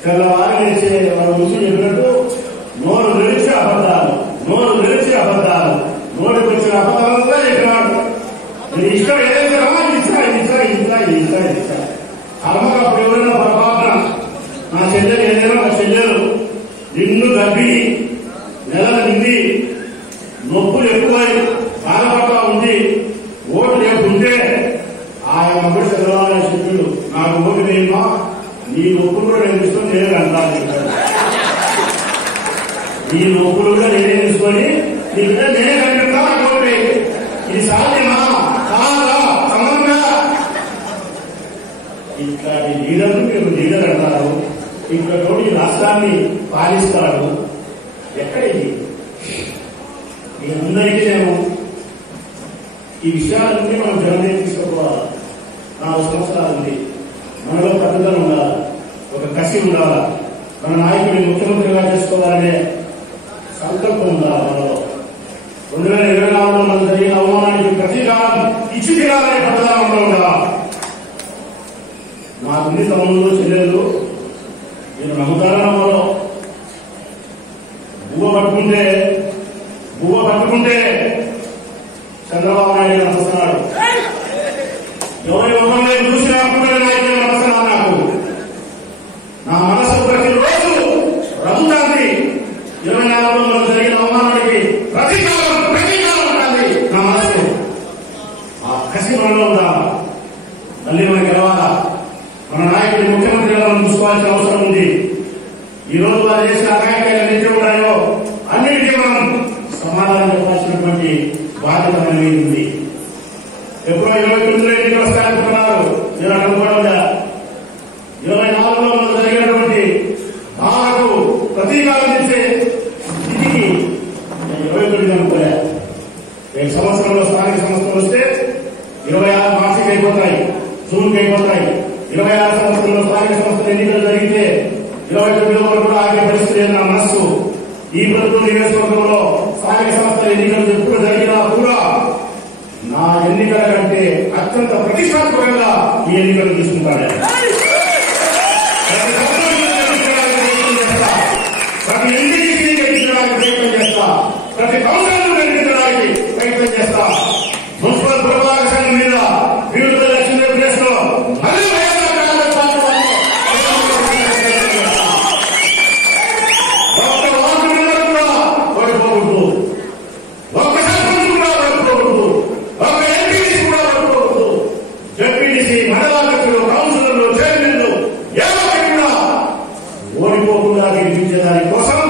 తెల్లవారు వేసే వాళ్ళు ముసి చెప్పినట్టు నోరు తెరిచి అబద్ధాలు, నోటికి వచ్చిన అబద్ధాలంతా చెప్పినాడు. నేను ఇష్టం ఏదైతే ఇస్తా అమ్మకు అప్పుడు ఎవరైనా పొరపాటున నా చెల్లెలు ఏదైనా ఒక చెల్లెలు నిన్ను గబ్బి నెలల నిండి నొప్పులు ఎక్కువై బాధపడతా ఉంది, ఓటు లేకుంటే ఆయన అప్పుడు చదవాలని చెప్పిండు. నాకు ఓటు వేయమా, నీ నొప్పులు కూడా నేను తీసుకొని నేను అంటాను. నీ నొప్పులు కూడా నేనే తీసుకొని నీ బిడ్డ నేనే కనిపిస్తా. ఓటు ఇది సాధ్యమా కాదా? సంబంధంగా ఇట్లాంటి లీడర్లు మీరు లీడర్ అంటారు. ఇక్కడ తోటి రాష్ట్రాన్ని పాలిస్తారు. ఎక్కడ ఇది? మీ అందరికీ నేను ఈ విషయాలన్నీ మనం జనం తీసుకోవాలి. 4 సంవత్సరాలు ఉంది. మనలో పట్టుదల ఉండాలి, ఒక కసి ఉండాలి, మన నాయకుడిని ముఖ్యమంత్రిగా చేసుకోవాలనే సంకల్పం ఉండాలి మనలో. 2024లో మనకు జరిగిన అవమానానికి ప్రతీకారం ఇచ్చి తీరాలనే పట్టుదల మనలో ఉండాలి. మా తల్లి తమ్ముళ్ళు చెల్లెళ్ళు నేను నమ్ముతారో బువ్వ పట్టుకుంటే చంద్రబాబు నాయుడు నడుస్తున్నాడు. ఎవరి ముఖంలో చూసి రాకుండా నాయకులు నడుస్తున్నాను. నాకు నా మనసు ప్రతిరోజు రఘుతాంతి 24లో జరిగిన అవమానానికి ప్రతీకారం ఉండాలి. నా మనసు ఆ కసి మనలో ఉందా? మళ్ళీ మనం గెలవాలా? మన నాయకుడి ముఖ్యమంత్రిగా మనం చూసుకోవాల్సిన అవసరం ఉంది. ఈ రోజు వారు చేసిన అనాయకాలు ఎన్ని ఉన్నాయో అన్నిటికీ మనం సమాధానం చెప్పాల్సినటువంటి బాధ్యత అనేది ఉంది. ప్రొద్దుటూరు నియోజకవర్గంలో స్థానిక సంస్థల ఎన్నికలు ఎప్పుడు జరిగినా కూడా నా ఎన్నికల కంటే అత్యంత ప్రతిష్టాత్మకంగా ఈ ఎన్నికలు తీసుకుంటాను. ప్రతి ఎంపీటీసీ గెలిపించడానికి ప్రయత్నం చేస్తా, ప్రతి కౌన్సిలర్ గెలిపించడానికి ప్రయత్నం చేస్తా. మున్సిపల్ పురపాలక సంఘం మీద వివిధ లక్ష్మీ ప్లేస్ లో మళ్ళీ ఒక్క వార్డు మెంబర్ కూడా ఓడిపోకూడదు, ఒక్క సర్పంచ్ కూడా ఓడిపోకూడదు, ఒక్క ఎంపీటీసీ కూడా ఓడిపోకూడదు. జడ్పీటీసీ, మండలాధ్యక్షులు, కౌన్సిలర్లు, చైర్మన్లు ఎవరికి కూడా ఓడిపోకుండా గెలిపించేదాని కోసం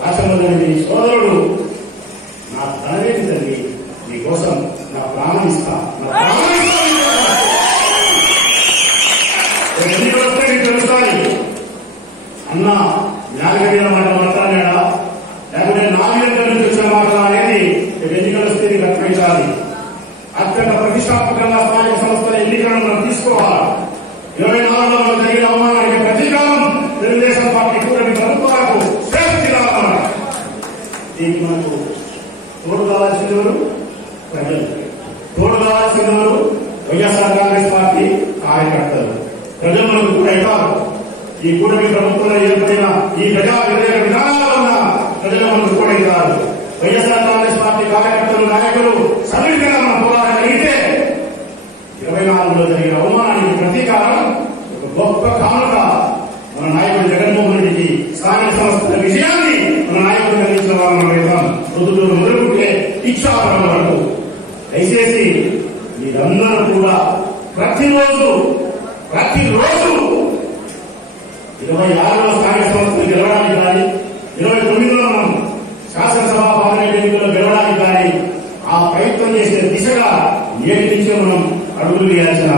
రాష్ట్రంలోని సోదరుడు నా తనవేది తల్లి నీకోసం నా ప్రాణం ఇస్తా, నా ప్రాణం ఎన్నికలు వస్తే నీకు తెలుస్తాయి. అన్న న్యాయమైన మాట మాట్లాడాడా లేకపోతే నాలుగేళ్ళ నుంచి వచ్చిన మాట అనేది ఎన్నికలు వస్తే నీకు అర్థమైంచాలి. అత్యంత ప్రతిష్టాత్మకంగా స్థానిక సంస్థల ఎన్నికలను మనం తీసుకోవాలి. 24లో మనం జరిగిన అవమానానికి ప్రతీకారం తెలుగుదేశం పార్టీ కూటమి ప్రభుత్వాలకు శ్రేష్ఠిరాలన్నమాట. దీనికి మనకు తోడు కావాల్సిన వారు ప్రజలు, తోడు కావాల్సిన వారు వైఎస్ఆర్ కాంగ్రెస్ పార్టీ కార్యకర్తలు. ప్రజలు మనకు కూడా అవుతారు. ఈ కూటమి ప్రభుత్వంలో ఏర్పడిన ఈ ప్రజా వ్యతిరేక విధానాల వల్ల ప్రజలు మనకు కూడా అవుతారు. వైఎస్ఆర్ కాంగ్రెస్ పార్టీ కార్యకర్తలు, నాయకులు సమిష్టిగా మన పోరాటం కలిగితే 24లో జరిగిన అవమానానికి ప్రతీకారం ఒక గొప్ప కానుక మన నాయకుడు జగన్మోహన్ రెడ్డికి స్థానిక సంస్థల విజయాన్ని మన నాయకుడు అందించిన వారు మనం వెళ్తాం. ప్రొద్దుటూరు మొదలుకుంటే ఇచ్చాపురం వరకు. దయచేసి మీరందరూ కూడా ప్రతిరోజు 26లో స్థానిక సంస్థలు గెలవడానికి కానీ 29లో మనం శాసనసభ పార్లమెంట్ ఎన్నికల్లో గెలవడానికి కానీ ఆ ప్రయత్నం చేసే దిశగా నేటి నుంచే మనం అడుగులు వేయాల్సిన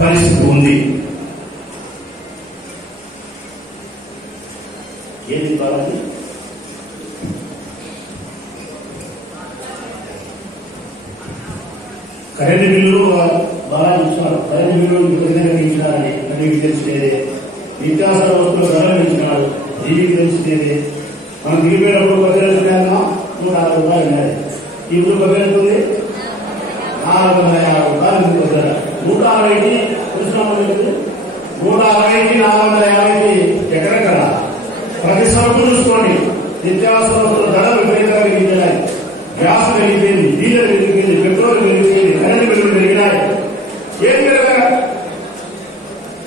పరిస్థితి ఉంది. ఏది కావాలి కరెంటు బిల్లు బాగా ఇచ్చారు. కరెంటు బిల్లు విధించాలని మీకు తెలిసేదే. నిత్యావసర వస్తువుల ధరలు పెంచినాడు, దీనికి తెలిసేదే. మనం దిగిపోయినప్పుడు బదిలేస్తున్నామా 160 రూపాయలు ఉన్నాయి. ఇప్పుడు బదిలేస్తుంది 450 రూపాయలు. 160కి చూసినాము, 160కి 450కి ఎక్కడెక్కడ ప్రతి సరుకు చూసుకోండి. నిత్యావసర వస్తువుల ధరలు విపరీతంగా పెరిగినాయి. గ్యాస్ పెరిగిపోయింది, డీజిల్ పెరిగిపోయింది, పెట్రోల్ పెరిగిపోయింది, కరెంటు బిల్లులు పెరిగినాయి. ఏం పెరగదా?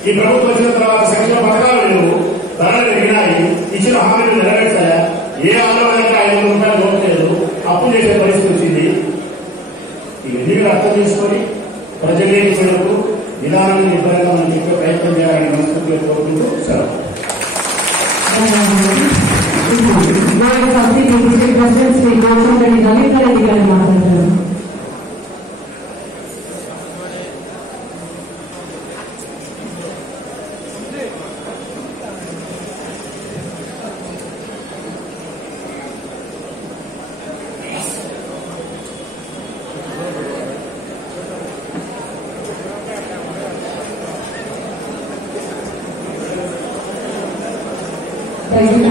ఈ ప్రభుత్వం వచ్చిన తర్వాత సంక్షేమ పథకాలు లేవు, ధరలు పెరిగినాయి, ఇచ్చిన హామీలు నెరవేర్చాయా? ఏ ఆందోళనకి 500 రూపాయలు లోపలేదు, అప్పు చేసే పరిస్థితి వచ్చింది. ఇవన్నీ అర్థం చేసుకొని ప్రజలేని ప్రజలకు విధానాన్ని నిర్భయంగా మనం చెప్పే ప్రయత్నం చేయాలని మనస్ఫూర్తిగా కోరుకుంటూ సెలవు. ప్రెసిడెంట్ శ్రీ కోసంరెడ్డి రవీందర్ రెడ్డి గారు మాట్లాడతారు.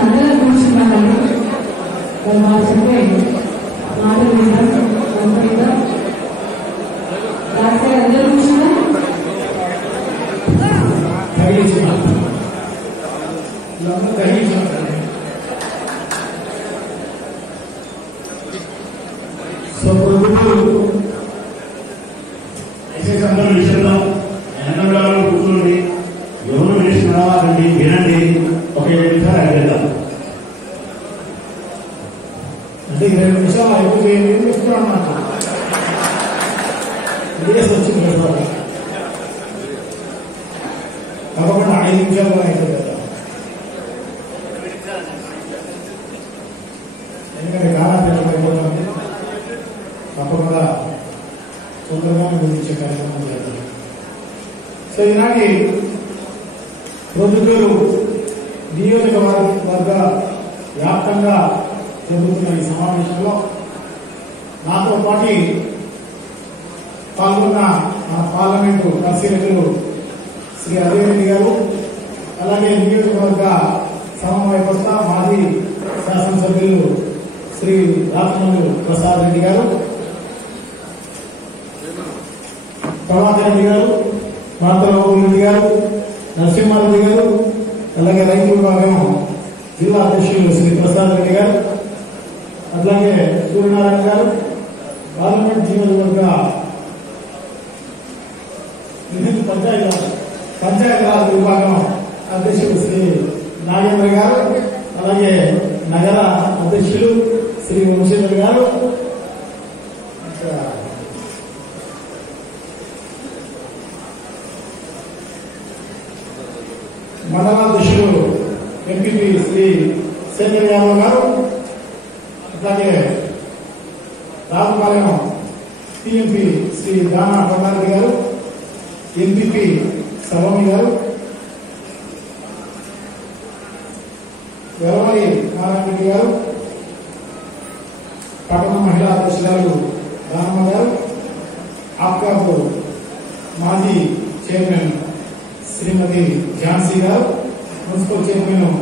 అందరూ కూర్చున్నామండి. వాళ్ళు చెప్పే మాటలు వింటాం. డాక్టర్ అందరూ కూర్చున్నా దయచేసి అందరూ విషయంలో ఎన్నగారు కూర్చోండి. ఎవరు వేసి నడవాలండి, వినండి. ఒక 7 నిమిషాలు అడిగేద్దాం. అంటే 20 నిమిషాలు అయిపోయి చెప్తున్నాను. నాకు విదేశం వచ్చింది కదా, తప్పకుండా 5 నిమిషాలు అయిపోతుంది కదా. ఎందుకంటే కాలం అయిపోతుంది. తప్పకుండా తొందరగా గురించే కార్యక్రమం చేద్దాం. సో ఈనాటి ప్రొద్దుటూరు నియోజకవర్గ వ్యాప్తంగా జరుగుతున్న ఈ సమావేశంలో నాతో పాటు పాల్గొన్న మన పార్లమెంటు పరిశీలకులు శ్రీ అరవింద్ గారు, అలాగే నియోజకవర్గ సమన్వయకర్త మాజీ శాసనసభ్యులు శ్రీ రామచంద్ర ప్రసాద్ రెడ్డి గారు, ప్రభాకర్ రెడ్డి గారు, మాతృరెడ్డి గారు, నరసింహారెడ్డి గారు, అలాగే రైతు విభాగం జిల్లా అధ్యక్షులు శ్రీ ప్రసాద్ రెడ్డి గారు, అట్లాగే సూర్యనారాయణ గారు, పార్లమెంట్ నియోజకవర్గ పంచాయతీరాజ్ విభాగం అధ్యక్షులు శ్రీ నాగేంద్ర గారు, అలాగే నగర అధ్యక్షులు శ్రీ వంశీధర్ గారు, మండలాధ్యక్షులు ఎంపీపీ శ్రీ శేఖర్ యాదవ్ గారు, అలాగే రాజపాలెం టీఎంపీ శ్రీ దానా కొండారెడ్డి గారు, ఎంపీపీ సలోమి గారు, వెలమరి నారాయణ రెడ్డి గారు, పట్టణ మహిళా అధ్యక్షురాలు రామమ్మ గారు, ఆప్కాపు మాజీ చైర్మన్ శ్రీమతి ఝాన్సీ గారు, మున్సిపల్ చైర్మన్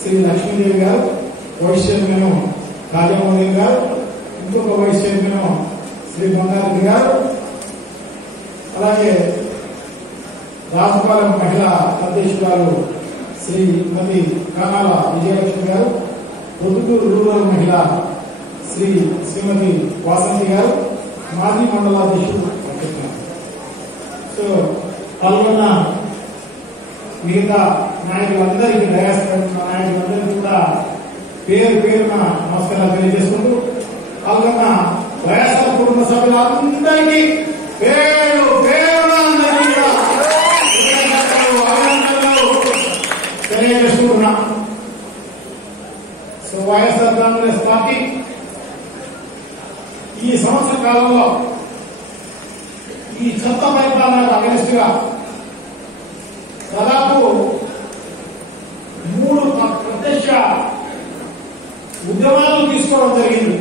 శ్రీ లక్ష్మీదేవి గారు, వైస్ చైర్మన్ రాజమోహన్ గారు, ఇంకొక వైస్ చైర్మన్ శ్రీ బంగారెడ్డి గారు, అలాగే రాజపాలెం మహిళా అధ్యక్షురాలు శ్రీమతి కానాల విజయలక్ష్మి గారు, పొద్దుటూరు రూరల్ మహిళ శ్రీమతి వాసంతి గారు, మాజీ మండలాధ్యక్షుడు. సో పాల్గొన్న మిగతా నాయకులందరికీ, నాయకులందరికీ కూడా పేరు పేరున నమస్కారాలు తెలియజేసుకుంటూ, పాల్గొన్న వైఎస్ఆర్ కుటుంబ సభ్యులందరికీ పేరు పేరున తెలియజేసుకుంటున్నా. సో వైఎస్ఆర్ కాంగ్రెస్ పార్టీ ఈ సంవత్సర కాలంలో ఈ చెత్త పరిపాలనకు అగెన్స్ట్ గా దాదాపు 3 ప్రత్యక్ష ఉద్యమాలను తీసుకోవడం జరిగింది.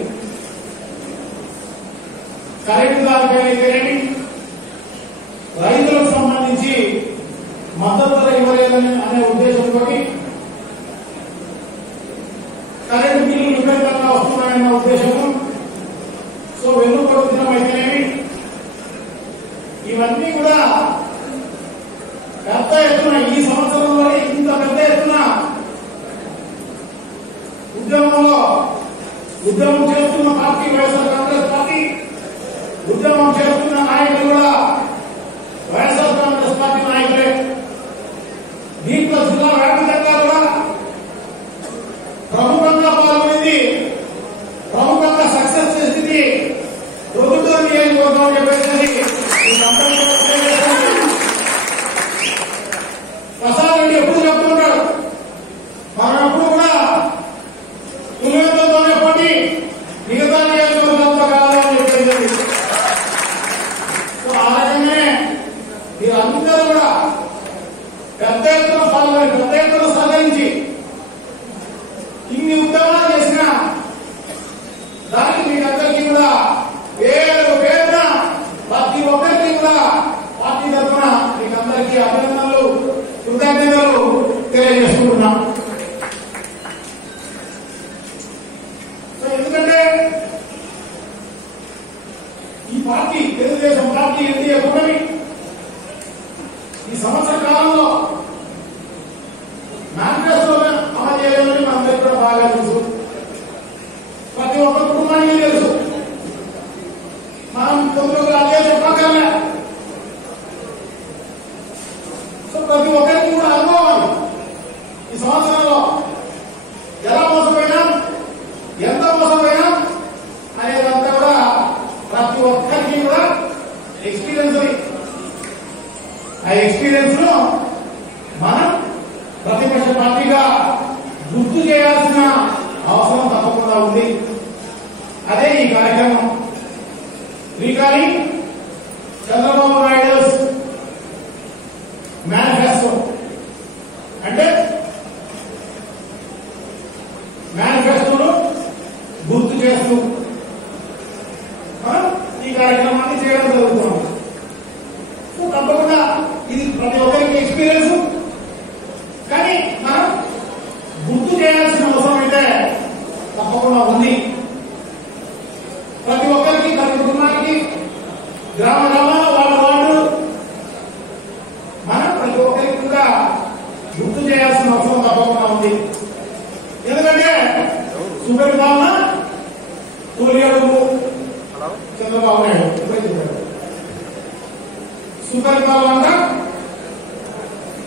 కరెంటు దానిపైన రైతులకు సంబంధించి మద్దతు ధర ఇవ్వలేదని అనే ఉద్దేశంతో కరెంటు బిల్లులు విపరీతంగా వస్తున్నాయన్న ఉద్దేశంతో సో వెన్నుపడుతున్న అయితేనేమి ఇవన్నీ కూడా పెద్ద ఎత్తున ఈ సంవత్సరంలోనే ఇంత పెద్ద ఎత్తున ఉద్యమం చేస్తున్న పార్టీ వైఎస్ఆర్ కాంగ్రెస్ పార్టీ, ఉద్యమం చేస్తున్న నాయకులు కూడా వైఎస్ఆర్ కాంగ్రెస్ పార్టీ నాయకులే. దీంట్లో జిల్లా వ్యాప్తంగా కూడా ప్రముఖంగా పాల్గొనేది, ప్రముఖంగా సక్సెస్ చేసింది ప్రొద్దుటూరు నియోజకవర్గం చెప్పేసి ప్రసాద్ రెడ్డి ఎప్పుడు చెప్తుంటాడు, మనం ఎప్పుడు కూడా పులివెందులతోనే పోటీ, మిగతా నియోజకవర్గంతో కాదని చెప్పేది. సో ఆ రకంగానే మీరందరూ కూడా పెద్ద ఎత్తున పాల్గొని, పెద్ద ఎత్తున సహకరించి ఇన్ని ఉద్యమాలు చేసిన దానికి మీకందరికీ కూడా పేరు పేరున ప్రతి ఒక్కరికి కూడా పార్టీ తరఫున మీకందరికీ అభినందనలు, కృతజ్ఞతలు తెలియజేసుకుంటున్నాం. సో ఎందుకంటే ఈ పార్టీ తెలుగుదేశం పార్టీ ఎన్డీఏ కూటమి ఈ సంవత్సర కాలంలో మేనిఫెస్టో అమలు చేయలేమని మనందరికీ కూడా బాగా తెలుసు. ప్రతి ఒక్క కుటుంబానికి తెలుసు. మనం తొందరగా అదే చెప్పగలమే. సో ప్రతి ఒక్కరికి కూడా అనుభవం ఈ సంవత్సరంలో ఎలా మోసపోయినాం, ఎంత మోసపోయినాం అనేదంతా కూడా ప్రతి ఒక్కరికి కూడా ఎక్స్పీరియన్స్. ఆ ఎక్స్పీరియన్స్ లో మనం ప్రతిపక్ష పార్టీగా గుర్తు చేయాల్సిన అవసరం తప్పకుండా ఉంది. అదే ఈ కార్యక్రమం. రీకాలింగ్ చంద్రబాబు నాయుడు మేనిఫెస్టో అంటే మేనిఫెస్టోను గుర్తు చేస్తూ ఈ కార్యక్రమాన్ని చేయడం జరుగుతుంది. సో తప్పకుండా ఇది ప్రతి ఒక్కరికి ఎక్స్పీరియన్స్. కానీ మనం గుర్తు చేయాల్సిన అవసరం అయితే ఉంది. ప్రతి ఒక్కరికి, ప్రతి కుటుంబానికి, గ్రామ గ్రామాల వార్డు మనం ప్రతి ఒక్కరికి కూడా గుర్తు చేయాల్సిన అవసరం తప్పకుండా ఉంది. ఎందుకంటే సుపరిపాలన తొలియడుగు చంద్రబాబు నాయుడు సుపరిపాలన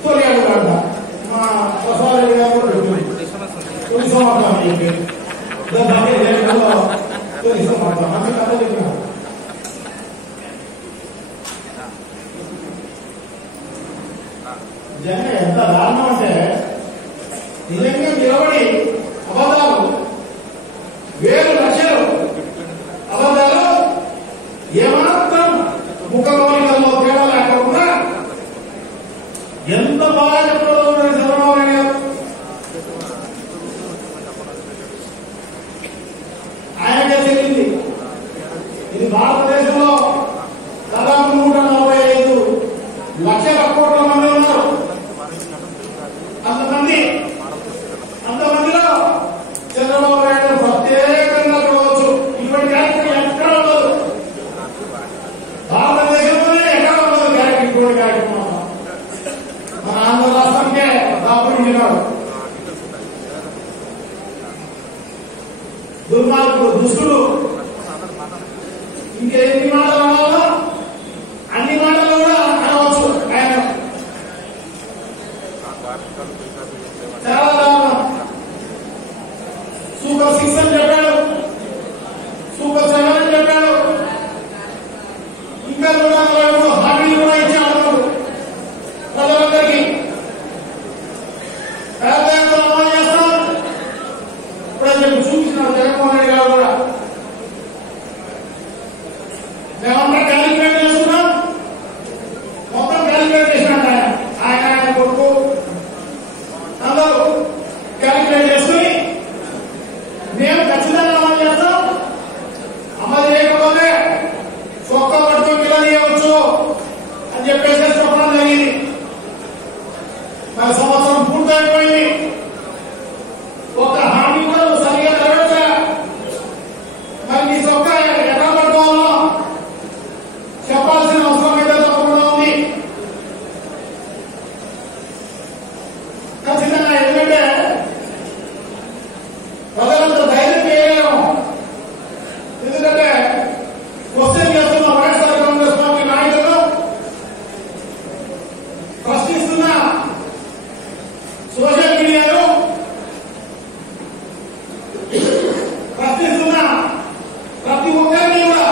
తొలియడుగు అంట. మా ప్రసాద్ రెడ్డి గారు కూడా తొలి సంవత్సరం తొలి సంవత్సరం అన్ని కథ చెప్పినారు. నిజంగా ఎంత దారుణం అంటే నిజంగా నిలబడి అబద్ధాలు వేలు లక్షలు అబద్ధాలు ఏమాత్రం ముఖమౌలికల్లో తేడా లేకుండా ఎంత బాగా చెప్పడం చంద్రబాబు నాయుడు గారు. ఆయనకే తెలియంది ఇది భారతదేశంలో దాదాపు 145 లక్షల కోట్ల మంది ఉన్నారు. అంతమందిలో చంద్రబాబు నాయుడు ప్రత్యేకంగా చూడవచ్చు. ఇటువంటి కార్యక్రమం ఎక్కడ ఉండదు, భారతదేశంలోనే ఎక్కడ ఉండదు క్యారెక్టర్. ఇటువంటి కార్యక్రమం మన ఆంధ్ర రాష్ట్రానికే దాపురించినాడు. దుర్మార్గుడు, దుష్టుడు, ఇంకెన్ని మాటలు అనాలో అన్ని మాటలు కూడా అనవచ్చు. ఆయన చాలా దారుణం. సూపర్ 6 అని చెప్పాడు, సూపర్ 7 అని చెప్పాడు, ఇంకా కూడా హామీలు కూడా ఇచ్చాడు ప్రజలందరికీ. పెద్ద అమలు చేస్తాం ఇప్పుడు చెప్పి చూపించినాడు జగన్మోహన్ రెడ్డి గారు కూడా. మేమంతా క్యాలిక్యులేట్ చేస్తున్నాం, మొత్తం క్యాలిక్యులేట్ చేసినట్టు ఆయన కొడుకు అందరూ క్యాలిక్యులేట్ చేసుకుని మేము ఖచ్చితంగా అమలు చేస్తాం, అమలు చేయకపోతే చొక్క పడుతూ పిల్లనియవచ్చు అని చెప్పేసి చెప్పడం జరిగింది. మరి సంవత్సరం పూర్తయిపోయింది, ఒక హామీ కూడా సరిగా నెరవేర్చా. మరి ఈ చొక్క ఎక్కడ పడుకోవాలో చెప్పాల్సిన అవసరం అయితే తప్పకుండా ఉంది ఖచ్చితంగా. ఎందుకంటే ప్రజలంతా ధైర్యం చేయలేము. ఎందుకంటే క్వశ్చన్ చేస్తున్న వైఎస్ఆర్ కాంగ్రెస్ పార్టీ నాయకులు, ప్రశ్నిస్తున్న సోషల్ మీడియాలో, ప్రశ్నిస్తున్న ప్రతి ఒక్కరిని కూడా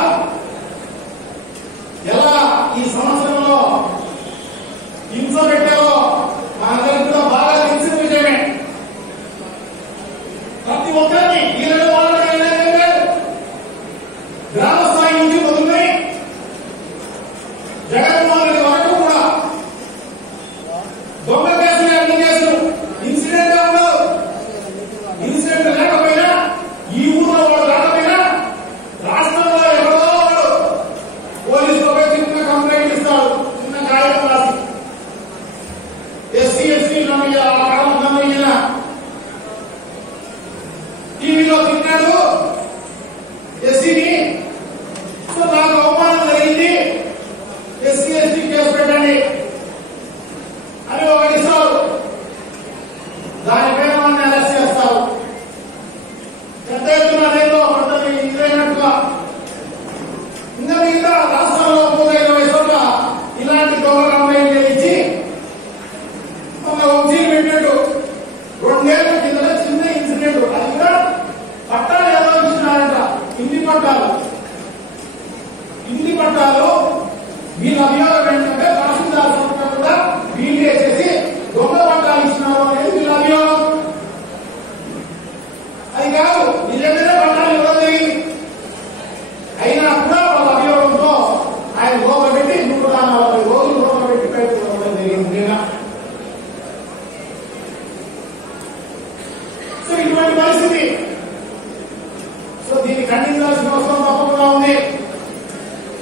ఎలా ఈ సంవత్సరంలో హింస పెట్టారో మనందరికీ కూడా బాగా తెలిసిన విషయమే. ప్రతి ఒక్కరిని వీళ్ళ వాళ్ళని గ్రామ స్థాయి నుంచి మొదలుకొని జగన్మోహన్ రెడ్డి వరకు కూడా దొంగ కేసులు, అన్ని కేసులు, ఇన్సిడెంట్ ఉండదు. ఇన్సిడెంట్ లేకపోయినా, ఈ ఊళ్ళో వాడు రాకపోయినా, రాష్ట్రంలో ఎవరో వాడు పోలీసులపై చిన్న కంప్లైంట్ ఇస్తాడు, చిన్న కాగితం రాసి. ఎస్సీ టీవీలో తిన్నాడు ఎస్సీని, సో నాకు అవమానం జరిగింది, ఎస్సీ ఎస్టీ కేసు పెట్టండి అని ఒకటి ఇస్తారు. దానిపైన మనల్ని అరెస్ట్ చేస్తారు. పెద్ద ఎత్తున అదేదో ఇదైనట్టుగా ఇంకా మిగతా రాష్ట్రాల్లో 20 చోట్ల ఇలాంటి దొంగ కంప్లైంట్ ఇచ్చి ఒక వంశీలు పెట్టినట్టు 2 ఏళ్ల కింద చిన్న ఇన్సిడెంట్. అది కూడా పట్టాలు ఏదో ఇచ్చినారంట, ఇంటి పట్టాలు. ఇంటి పట్టాలు వీళ్ళ అభియోగం ఏంటంటే తహసీల్దార్ సంస్థ కూడా వీళ్ళు వేసేసి దొంగ పట్టాలు ఇచ్చినారు అనేది వీళ్ళ అభియోగం. అది కాదు, నిజంగానే పట్టాలు ఇవ్వడం జరిగింది. అయినా కూడా వాళ్ళ అభియోగంతో ఆయన లోపల పెట్టి 140 రోజులు లోపల పెట్టి పెట్టుకోవడం జరిగింది. సో ఇటువంటి పరిస్థితి. సో దీన్ని ఖండించాల్సిన అవసరం తప్పకుండా ఉంది,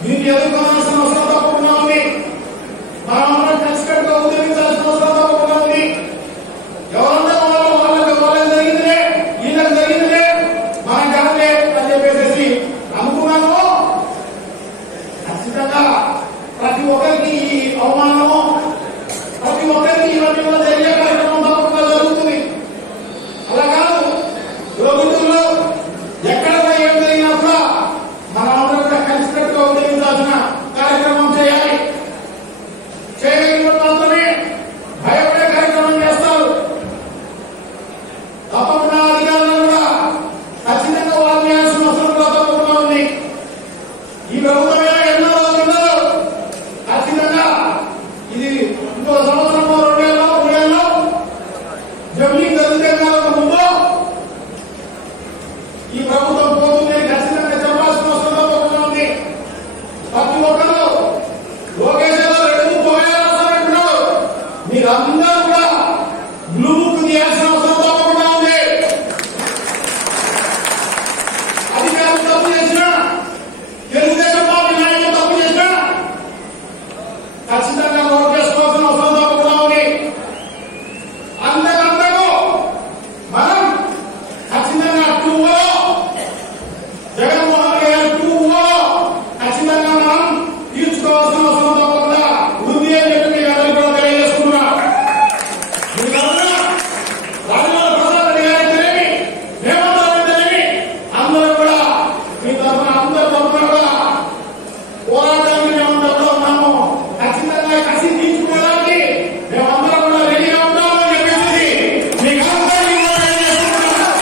దీన్ని ఎదుర్కోవాల్సిన అవసరం తప్పకుండా ఉంది, మనం ఖచ్చితంగా ఉద్యోగించాల్సిన అవసరం తప్పకుండా ఉంది. ఎవరన్నా వాళ్ళకి వాళ్ళకి జరిగిందిలే, వీళ్ళకి జరిగిందిలే, మనకి ఈ ప్రభుత్వం పోతుంది ఖచ్చితంగా చెప్పాల్సిన అవసరం ఉంది. ప్రతి ఒక్కరు లోకేష్ పోయారంటున్నారు. మీరందరూ కూడా బ్లూ బుక్ తీయాల్సిన అవసరం తప్పకుండా ఉంది. అధికారులు తప్పు చేసినా, తెలుగుదేశం పార్టీ నాయకులు తప్పు చేసినా ఖచ్చితంగా నోట్ చేసుకోవాల్సిన అవసరం తప్పకుండా ఉంది. అంతకంతకు మనం ఖచ్చితంగా 2 జగన్మోహన్ రెడ్డి గారి 2 ఖచ్చితంగా మనం తీర్చుకోవాల్సిన అవసరం తప్పకుండా ఉంది అని చెప్పి మీకు అందరికీ కూడా తెలియజేస్తున్నా. రాజమౌళి ప్రసాద్ రెడ్డి గారి తెలివి, రేవంత్ రెడ్డి తెలివి అందరూ కూడా మీ తరఫున అందరి తరఫున కూడా పోరాటానికి మేమంతా కూడా ఉన్నాము. ఖచ్చితంగా కసి తీర్చుకోవడానికి మేమందరం కూడా రెడీగా ఉన్నాము అని చెప్పేసి మీకు అందరికీ కూడా తెలియజేస్తున్నాం.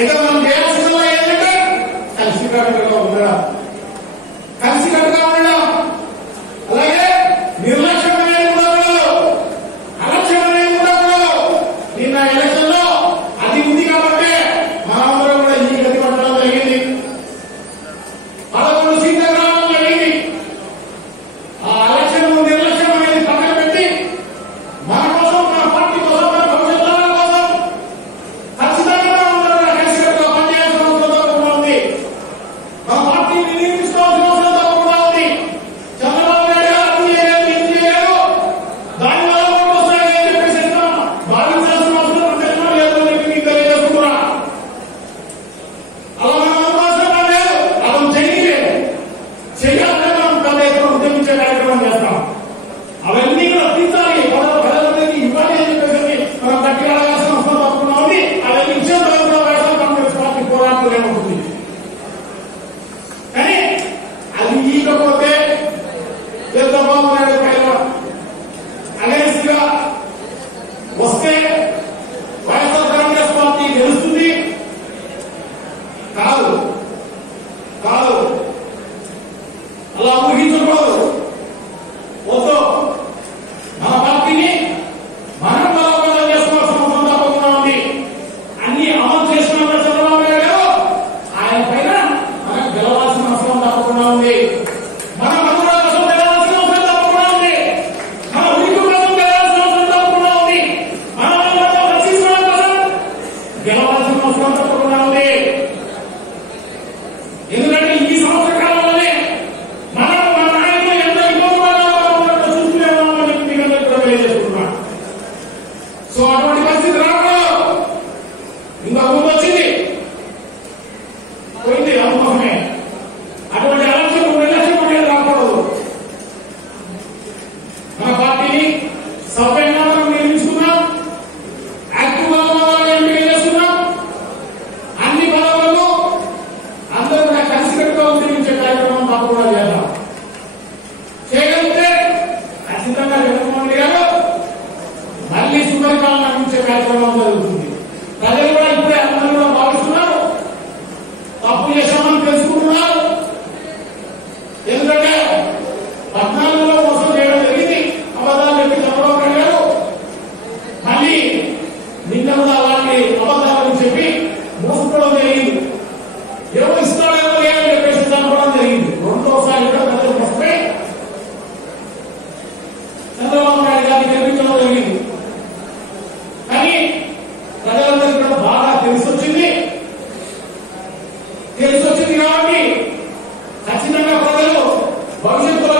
ఇక మనం చేయాల్సిన ఏంటంటే కలిసికట్టుగా ఉండడం, కలిసికట్టుగా ఉండడం, అలాగే నిర్లక్ష్యం అనేది ఉండకూడదు, అలక్ష్యం అనేది ఉండకూడదు. నిన్న ఎలక్షన్ లో అది ఉంది కాబట్టి మనందరం కూడా ఈ గతి పట్టడం జరిగింది. 11 సీట్ల రావడం జరిగింది. ఆ అలక్ష్యం నిర్లక్ష్యం అనేది పక్కన పెట్టి మన కోసం, మన పార్టీ కోసం, మన భవిష్యత్తు కోసం ఖచ్చితంగా మనందరం కూడా కలిసికట్టుగా పనిచేయాల్సిన అవసరం తప్పకుండా ఉంది. మన పార్టీని నిర్మించుకోవాల్సిన అవసరం తప్పకుండా ఉంది. చంద్రబాబు నాయుడు గారు అర్థం చేయలేదు, ఏం చేయలేదు, దానివల్ల ఓట్లు వస్తాయని ఏం చెప్పేసి భావించాల్సిన అవసరం ఖచ్చితంగా లేదు అని చెప్పి మీకు తెలియజేస్తున్నా. అలా మనం అనుకోవాల్సిన లేదు, అతను చేయలేదు, చేయాలంటే మనం పెద్ద ఎత్తున ఉద్యమించే కార్యక్రమం చేస్తాం. అవన్నీ కూడా తీర్చాలి, ప్రజలందరికీ ఇవ్వాలి అని చెప్పేసి మనం గట్టిగా అడగాల్సిన అవసరం తప్పకుండా ఉంది. అవన్నీ ఇచ్చే తర్వాత కూడా వైఎస్ఆర్ కాంగ్రెస్ పార్టీ పోరాటం ఏమవుతుంది. కానీ అది ఈకపోతే చంద్రబాబు నాయుడు పైన అగెన్స్ట్ గా వస్తే వైఎస్ఆర్ కాంగ్రెస్ పార్టీ గెలుస్తుంది కాదు, కాదు, అలా ఊహించకూడదు. వద్దు, మన పార్టీని మనం బలోపేతం చేసుకోవాల్సిన అవసరం తప్పకుండా ఉంది. అన్ని అమలు చేసిన చంద్రబాబు నాయుడు గారు ఆయన పైన మనం గెలవాల్సిన అవసరం తప్పకుండా ఉంది. మన మనుగడ కోసం గెలవాల్సిన అవసరం తప్పకుండా ఉంది. మన ఉనికి కోసం గెలవాల్సిన అవసరం తప్పకుండా ఉంది. మన వాళ్ళతో రక్షించడం కోసం గెలవాల్సిన అవసరం తప్పకుండా ఉంది. ఎందుకంటే ఈ సంవత్సర కాలంలోనే మనం మన నాయకులు ఎంత ఇబ్బంది చూసుకునే ఉన్నామని చెప్పి మీకు అందరికీ కూడా తెలియజేస్తున్నాం. సో అటువంటి పరిస్థితి రాకూడదు. ఇంకా ముందు వచ్చింది, పోయింది, అందుకోసమే అటువంటి అలక్ష్యం నిర్లక్ష్యం అనేది రాకూడదు. మన పార్టీని సభ్యంగా మనం నిర్మించుకున్నాం, యాక్టివ్ గా మనం ఎంపిక చేస్తున్నాం. అన్ని పదవులను అందరూ కూడా కలిసికట్టుగా ఉద్యమించే కార్యక్రమం తప్పకుండా చేద్దాం. చేయగలిగితే ఖచ్చితంగా జగన్మోహన్ రెడ్డి గారు మళ్లీ సుపరిపాలన అందించే కార్యక్రమం జరుగుతుంది. ప్రజలు కూడా ఇప్పుడే అందరూ కూడా భావిస్తున్నారు, తప్పు చేశామని తెలుసుకుంటున్నారు. ఎందుకంటే 14లో మోసం చేయడం జరిగింది, అబద్దాలు చెప్పి చంద్రబాబు నాయుడు గారు మళ్ళీ నిన్న కూడా అలాంటి అబద్దాలను చెప్పి మోసపోవడం జరిగింది. ఎవరు ఇస్తాడో ఎవరు లేదని చెప్పేసి చంపడం జరిగింది. రెండోసారి కూడా ప్రజలు వస్తే చంద్రబాబు నాయుడు గారిని గెలిపించడం జరిగింది. కానీ ప్రజలందరికీ కూడా బాగా తెలిసి వచ్చింది కాబట్టి ఖచ్చితంగా ప్రజలు భవిష్యత్తులో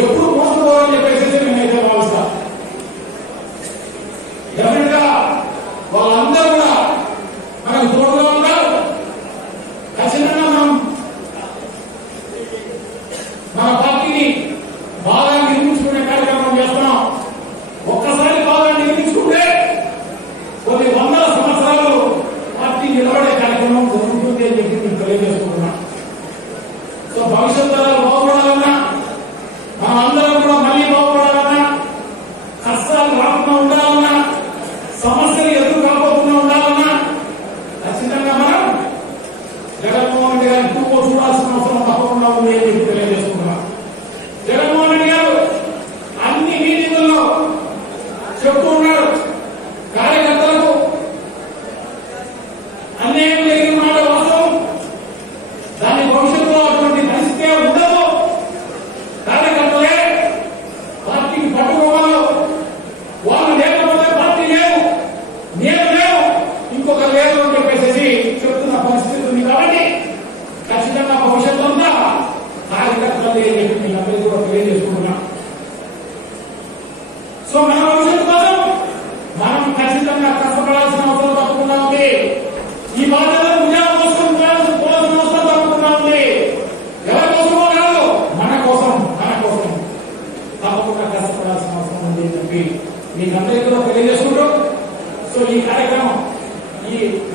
ఎప్పుడు మోసపోరని చెప్పేసి నేనైతే భావిస్తా. డెఫినెట్ గా వాళ్ళందరూ కూడా మనకు తోడుగా ఉన్నారు. ఖచ్చితంగా మనం మన పార్టీని బాగా నిర్మించుకునే కార్యక్రమం చేస్తున్నాం. ఒక్కసారి బాగా నిర్మించుకుంటే కొన్ని వందల సంవత్సరాలు పార్టీ నిలబడే కార్యక్రమం జరుగుతుంది అని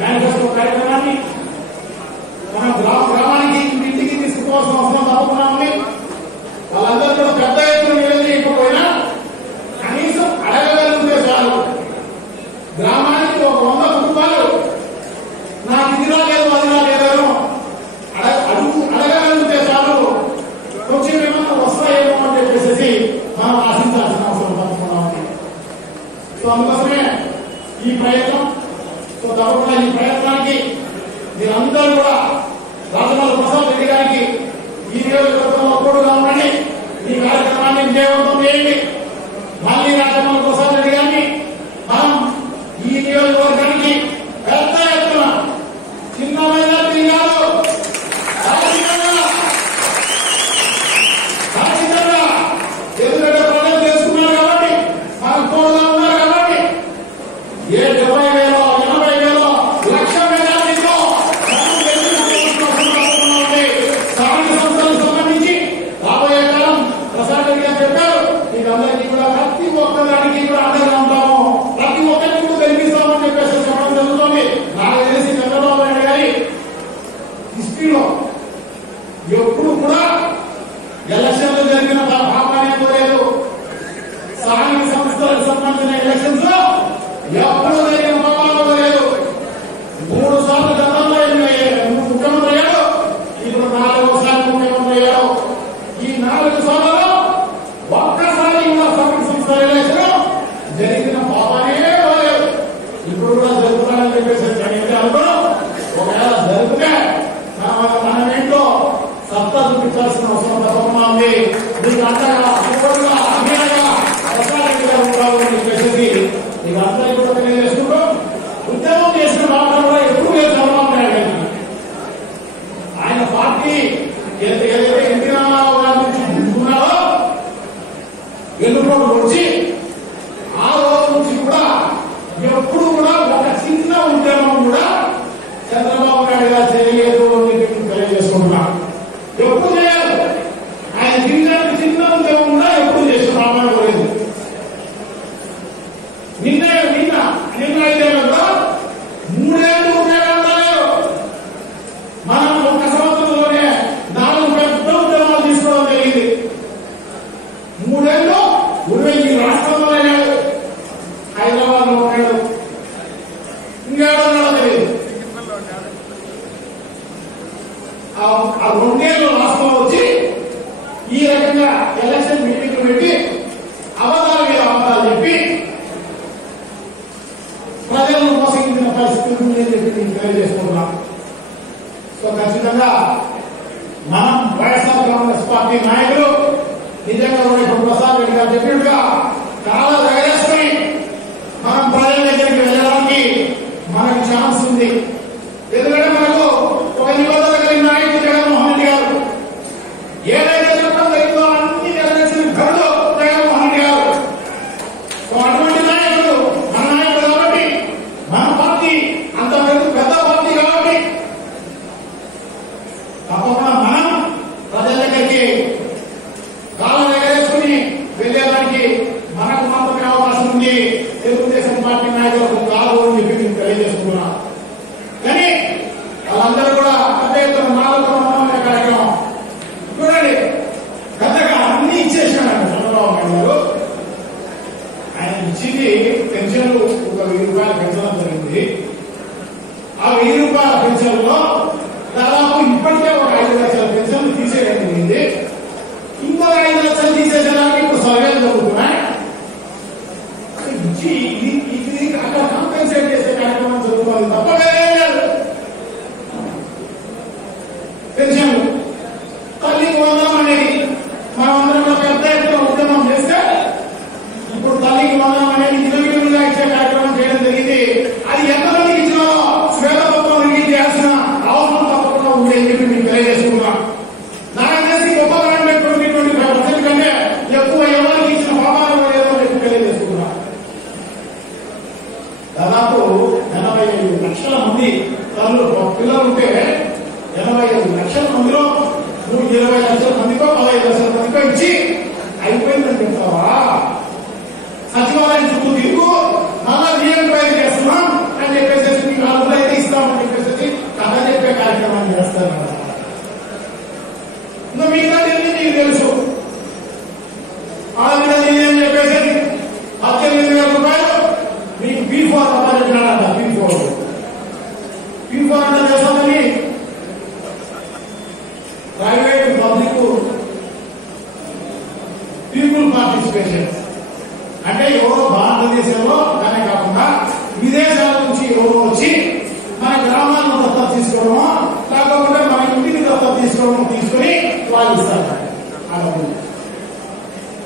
మేనిఫెస్టో కార్యక్రమాన్ని మన గ్రామానికి ఇంటికి తీసుకోవాల్సిన అవసరం తప్పకుండా ఉంది. వాళ్ళందరూ కూడా పెద్ద ఎత్తున నిలదీయకపోయినా కనీసం అడగగలిగితే చాలు. గ్రామానికి ఒక 100 కుటుంబాలు నాకు ఇది రాలేదు అది రాలేదను అడగగలిగితే చాలు, కొంచెం ఏమన్నా వస్తాయేమో అని చెప్పేసి మనం ఆశించాల్సిన అవసరం తప్పకుండా ఉంది. సో అందుకోసమే ఈ ప్రయత్నం. సో తప్పకుండా ఈ ప్రయత్నానికి మీరందరూ కూడా రాజమౌళి ప్రసాద్ రెడ్డి గారికి ఈ నియోజకవర్గంలో తోడుగా ఉండండి. ఈ కార్యక్రమాన్ని విజయవంతం చేయండి. మళ్ళీ రాజమౌళి ప్రసాద్ రెడ్డి గారిని మనం ఈ నియోజకవర్గానికి పెద్ద ఎత్తున చిన్న మెజార్టీ కాదు ఖచ్చితంగా ఎందుకంటే ప్రజలు తెలుసుకున్నారు కాబట్టి, మనం తోడుగా ఉన్నారు కాబట్టి ఏ 70,000 80,000 లక్ష మెజార్టీతో స్థానిక సంస్థలకు సంబంధించి రాబోయే కాలం ప్రసాద్ రెడ్డి గారు చెప్పారు. ఇదందరికీ కూడా ప్రతి ఒక్కదానికి కూడా అండగా ఉంటాము, ప్రతి ఒక్కరికి కూడా కల్పిస్తామని చెప్పేసి చెప్పడం జరుగుతుంది. నాకు తెలిసి చంద్రబాబు నాయుడు గారి హిస్టరీలో ఎప్పుడు కూడా ఎలక్షన్లు జరిగిన పాపానే పోలేదు. స్థానిక సంస్థలకు సంబంధించిన ఎలక్షన్స్ లో ఎప్పుడు జరిగిన పాపాలు పోలేదు. 3 సార్లు గతంలో ముఖ్యమంత్రి అయ్యాడు, ఇప్పుడు 4వసారి ముఖ్యమంత్రి అయ్యాడు. ఈ 4 సార్లలో ఒక్కసారి కూడా స్థానిక సంస్థల ఎలక్షన్ జరిగిన పాపానే పోలేదు. ఇప్పుడు కూడా జరుగుతానని చెప్పేసి అనుకోవడం, ఒకవేళ జరిగితే మనం ఏంటో సత్తా చూపించాల్సిన అవసరం తప్పకుండా ఉంది. మీకు అంతగా సూపర్గా అన్యాయంగా ప్రసారంగా ఉంటారు అని చెప్పేసి మీకు అందరికీ కూడా తెలియజేసుకుంటూ, ఉద్యమం చేసిన మాట కూడా ఎప్పుడు లేదు చంద్రబాబు నాయుడు గారికి. ఆయన పార్టీ ఏదైతే ఎన్టీ రామారావు గారి నుంచి పుంజుకున్నారో వెన్నుపోటు వచ్చి ఆ రోజు నుంచి కూడా ఎప్పుడు కూడా ఒక చిన్న ఉద్యమం కూడా చంద్రబాబు నాయుడు గారు చేయలేదు అని చెప్పి తెలియజేసుకుంటున్నా. ఎప్పుడు చేయాలి ఆయన గిరిజనులకు చిన్న ఉద్యమం కూడా ఎప్పుడు చేసిన రామాయణం లేదు. నిన్న 5 ఏళ్ళలో 3 ఏళ్ళు ఉద్యోగాలు రాలేదు. మనం 1 సంవత్సరంలోనే 4 పెద్ద ఉద్యమాలు తీసుకోవడం జరిగింది. 3 ఏళ్ళు ఈ రాష్ట్రంలో అయ్యాడు, హైదరాబాద్ లో ఉన్నాడు, ఇంకేడో తెలియదు. ఆ 2 ఏళ్ళు రాష్ట్రంలో వచ్చి ఈ రకంగా ఎలక్షన్ మీటింగ్ పెట్టి అబద్ధాలు మీద అబద్ధాలు చెప్పి ప్రజలను మోసగించిన పరిస్థితి ఉందని చెప్పి తెలియజేసుకుంటున్నాం. సో ఖచ్చితంగా మనం వైఎస్ఆర్ కాంగ్రెస్ పార్టీ నాయకులు నిజంగా ఇప్పుడు ప్రసాద్ రెడ్డి గారు చెప్పినట్టుగా చాలా ధైర్యస్తుని మనం ప్రజల దగ్గరికి వెళ్ళడానికి మనకు ఛాన్స్ ఉంది. ఎందుకంటే మనకు ఒక నిబంధన కలిగిన నాయకుడు జగన్మోహన్ రెడ్డి గారు, ఏదైతే చెప్పడం జరిగిందో అన్ని నెరవేర్చిన ఘనుడు జగన్మోహన్ రెడ్డి గారు. సో అటువంటి నాయకుడు మన నాయకుడు కాబట్టి, మన పార్టీ అంత పెద్ద పార్టీ కాబట్టి తప్పకుండా మనం ప్రజల దగ్గరికి కాలం ఎగరేసుకుని వెళ్ళేదానికి మనకు మాత్రమే అవకాశం ఉంది. తెలుగుదేశం పార్టీ నాయకులకు కాదు అని చెప్పి నేను తెలియజేసుకున్నాను. కానీ వాళ్ళందరూ కూడా పెద్ద ఎత్తున 4 అనే కార్యక్రమం చూడండి, పెద్దగా అన్ని ఇచ్చేసినాడు చంద్రబాబు నాయుడు గారు. ఆయన ఇచ్చింది పెన్షన్లు ఒక 1000 రూపాయల పెన్షన్ జరిగింది. ఆ 1000 రూపాయల పెన్షన్లో దాదాపు ఇప్పటికే ఒక 5 లక్షల పెన్షన్లు తీసేయడం జరిగింది. ఇంకో 5 లక్షలు తీసేసేదానికి ఇప్పుడు సర్వేలు జరుగుతున్నాయి. ఇది అక్కడ కాంపెన్సేట్ చేసే కార్యక్రమం జరుగుతుంది తప్ప వేరే లేదు. పెన్షన్లు తల్లికి 100 అనేది మనమందరం కూడా పెద్ద ఎత్తున ఉద్యమం చేస్తే ఇప్పుడు తల్లికి 100 అనేది 20 ఇచ్చే కార్యక్రమం చేయడం జరిగింది. అది ఎంతమందికి ఇచ్చినారో శ్వేతపత్రం రిలీజ్ చేయాల్సిన అవసరం తప్పకుండా ఉంది అని చెప్పి మీకు తెలియజేస్తాను. రిజిస్ట్రేషన్ అంటే ఎవరో భారతదేశంలో దానే కాకుండా విదేశాల నుంచి ఎవరో వచ్చి మన గ్రామాలను దత్తత తీసుకోవడమో లేకపోతే మన ఇంటిని దత్తత తీసుకోవడం తీసుకొని వాళ్ళు ఇస్తారు. అలా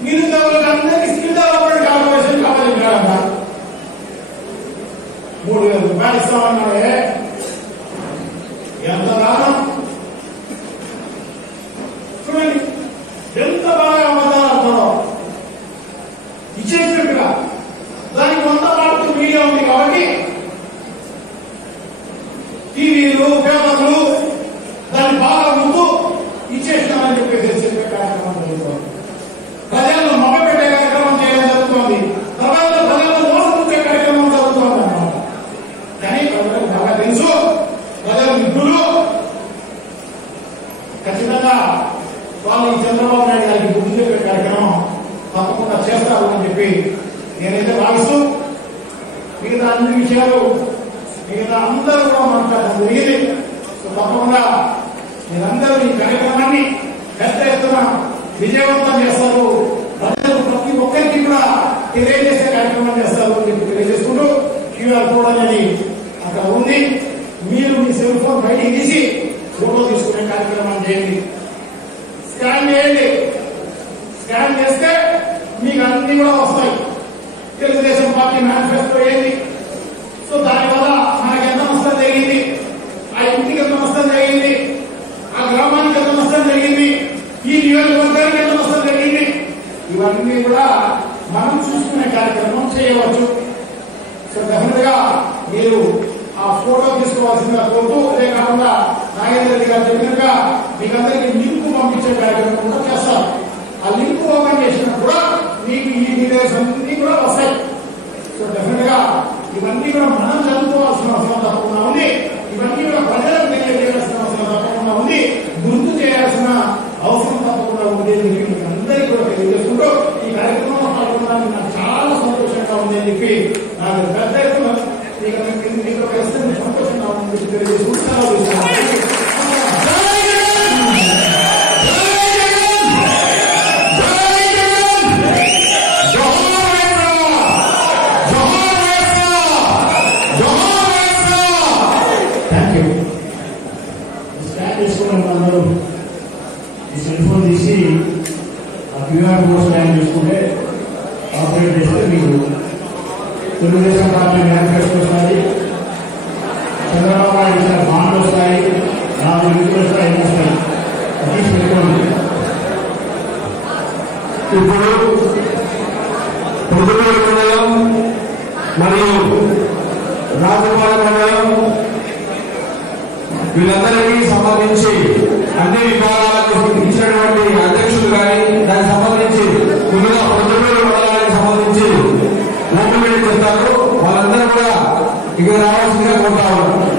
నిరుద్యోగులకు అందరికీ స్కిల్ డెవలప్మెంట్ కార్పొరేషన్ కావాలి కాదంట 3,000 రూపాయలు ఇస్తామన్నాడే ఎంత దానం చూడండి ఎంత బాగా అబద్ధాలు ఇచ్చేసినట్టుగా దానికి కొంత పాటు మీడియా ఉంది కాబట్టి టీవీలు పేపర్లు దాన్ని బాగా ముందు ఇచ్చేసినామని చెప్పేసి చెప్పే కార్యక్రమం జరుగుతుంది. ప్రజలను మభ్యపెట్టే కార్యక్రమం చేయడం జరుగుతుంది. తర్వాత ప్రజలను మోసపుచ్చే కార్యక్రమం జరుగుతుంది అన్నమాట. కానీ ప్రజలకు బాగా తెలుసు ప్రజలు నిపుణులు ఖచ్చితంగా వాళ్ళు చంద్రబాబు నాయుడు గారికి గుర్తు చెప్పే కార్యక్రమం తప్పకుండా చేస్తారు అని చెప్పి నేనైతే భావిస్తూ మిగతా అన్ని విషయాలు మిగతా అందరూ కూడా మాట్లాడడం జరిగింది. సో తప్పకుండా మీరందరూ ఈ కార్యక్రమాన్ని పెద్ద ఎత్తున విజయవంతం చేస్తారు. ప్రజలు ప్రతి ఒక్కరికి కూడా తెలియజేసే కార్యక్రమం చేస్తారు అని చెప్పి తెలియజేసుకుంటూ క్యూఆర్ కోడ్ అనేది అక్కడ ఉంది. మీరు మీ సెల్ ఫోన్ బయటికి తీసి ఫోటో తీసుకునే కార్యక్రమం చేయండి. స్కాన్ చేయండి. స్కాన్ చేస్తే మీకు అన్ని కూడా వస్తాయి. తెలుగుదేశం పార్టీ మేనిఫెస్టో ఏంటి, సో దానివల్ల మనకి ఎంత నష్టం జరిగింది, ఆ ఇంటికి ఎంత నష్టం జరిగింది, ఆ గ్రామానికి ఎంత నష్టం జరిగింది, ఈ నియోజకవర్గానికి ఎంత నష్టం జరిగింది, ఇవన్నీ కూడా మనం చూసుకునే కార్యక్రమం చేయవచ్చు. సో డెఫినెట్ గా మీరు ఆ ఫోటో తీసుకోవాల్సిందిగా కోరుతూ అదే కాకుండా నాగేంద్ర రెడ్డి గారు చెప్పినట్టుగా మీకందరికీ లింక్ పంపించే కార్యక్రమం కూడా చేస్తారు. ఆ లింక్ ఓపెన్ చేసినా కూడా మీకు ఈ డీటెయిల్స్ అన్ని కూడా వస్తాయి. సో డెఫినెట్ గా ఇవన్నీ కూడా మనం చదువుకోవాల్సిన అవసరం తప్పకుండా ఉంది. ఇవన్నీ కూడా ప్రజలకు తెలియజేయాల్సిన అవసరం తప్పకుండా ఉంది. గుర్తు చేయాల్సిన అవసరం తప్పకుండా ఉంది అని చెప్పి మీకు అందరికీ కూడా తెలియజేసుకుంటూ ఈ కార్యక్రమంలో పాల్గొనడానికి నాకు చాలా సంతోషంగా ఉంది అని చెప్పి నాకు పెద్ద ఎత్తున మీకు ప్రస్తుతం సంతోషంగా ఉందని తెలియజేసుకుంటున్నాను. ఈ సెల్ ఫోన్ తీసి ఆ క్యూఆర్ కోడ్ స్కాన్ చేసుకుంటే ఆపరేట్ చేస్తే మీకు తెలుగుదేశం పార్టీ మేనిఫెస్టో వస్తాయి, చంద్రబాబు నాయుడు ఇచ్చిన బాండ్లు వస్తాయి, 4 లింకులు వస్తాయి, వస్తాయి తీసి పెట్టుకోండి. ఇప్పుడు పొద్దుటూరు మండలం మరియు రాజపాలెం మండలం వీళ్ళందరికీ సంబంధించి అన్ని విభాగాలకు ఇచ్చినటువంటి అధ్యక్షులు కానీ దానికి సంబంధించి ముందుగా పొద్దుటూరు మండలానికి సంబంధించి ఓపెన్ చేస్తారు. వాళ్ళందరూ కూడా ఇక్కడ రావాల్సిందిగా కోరుతా ఉన్నారు.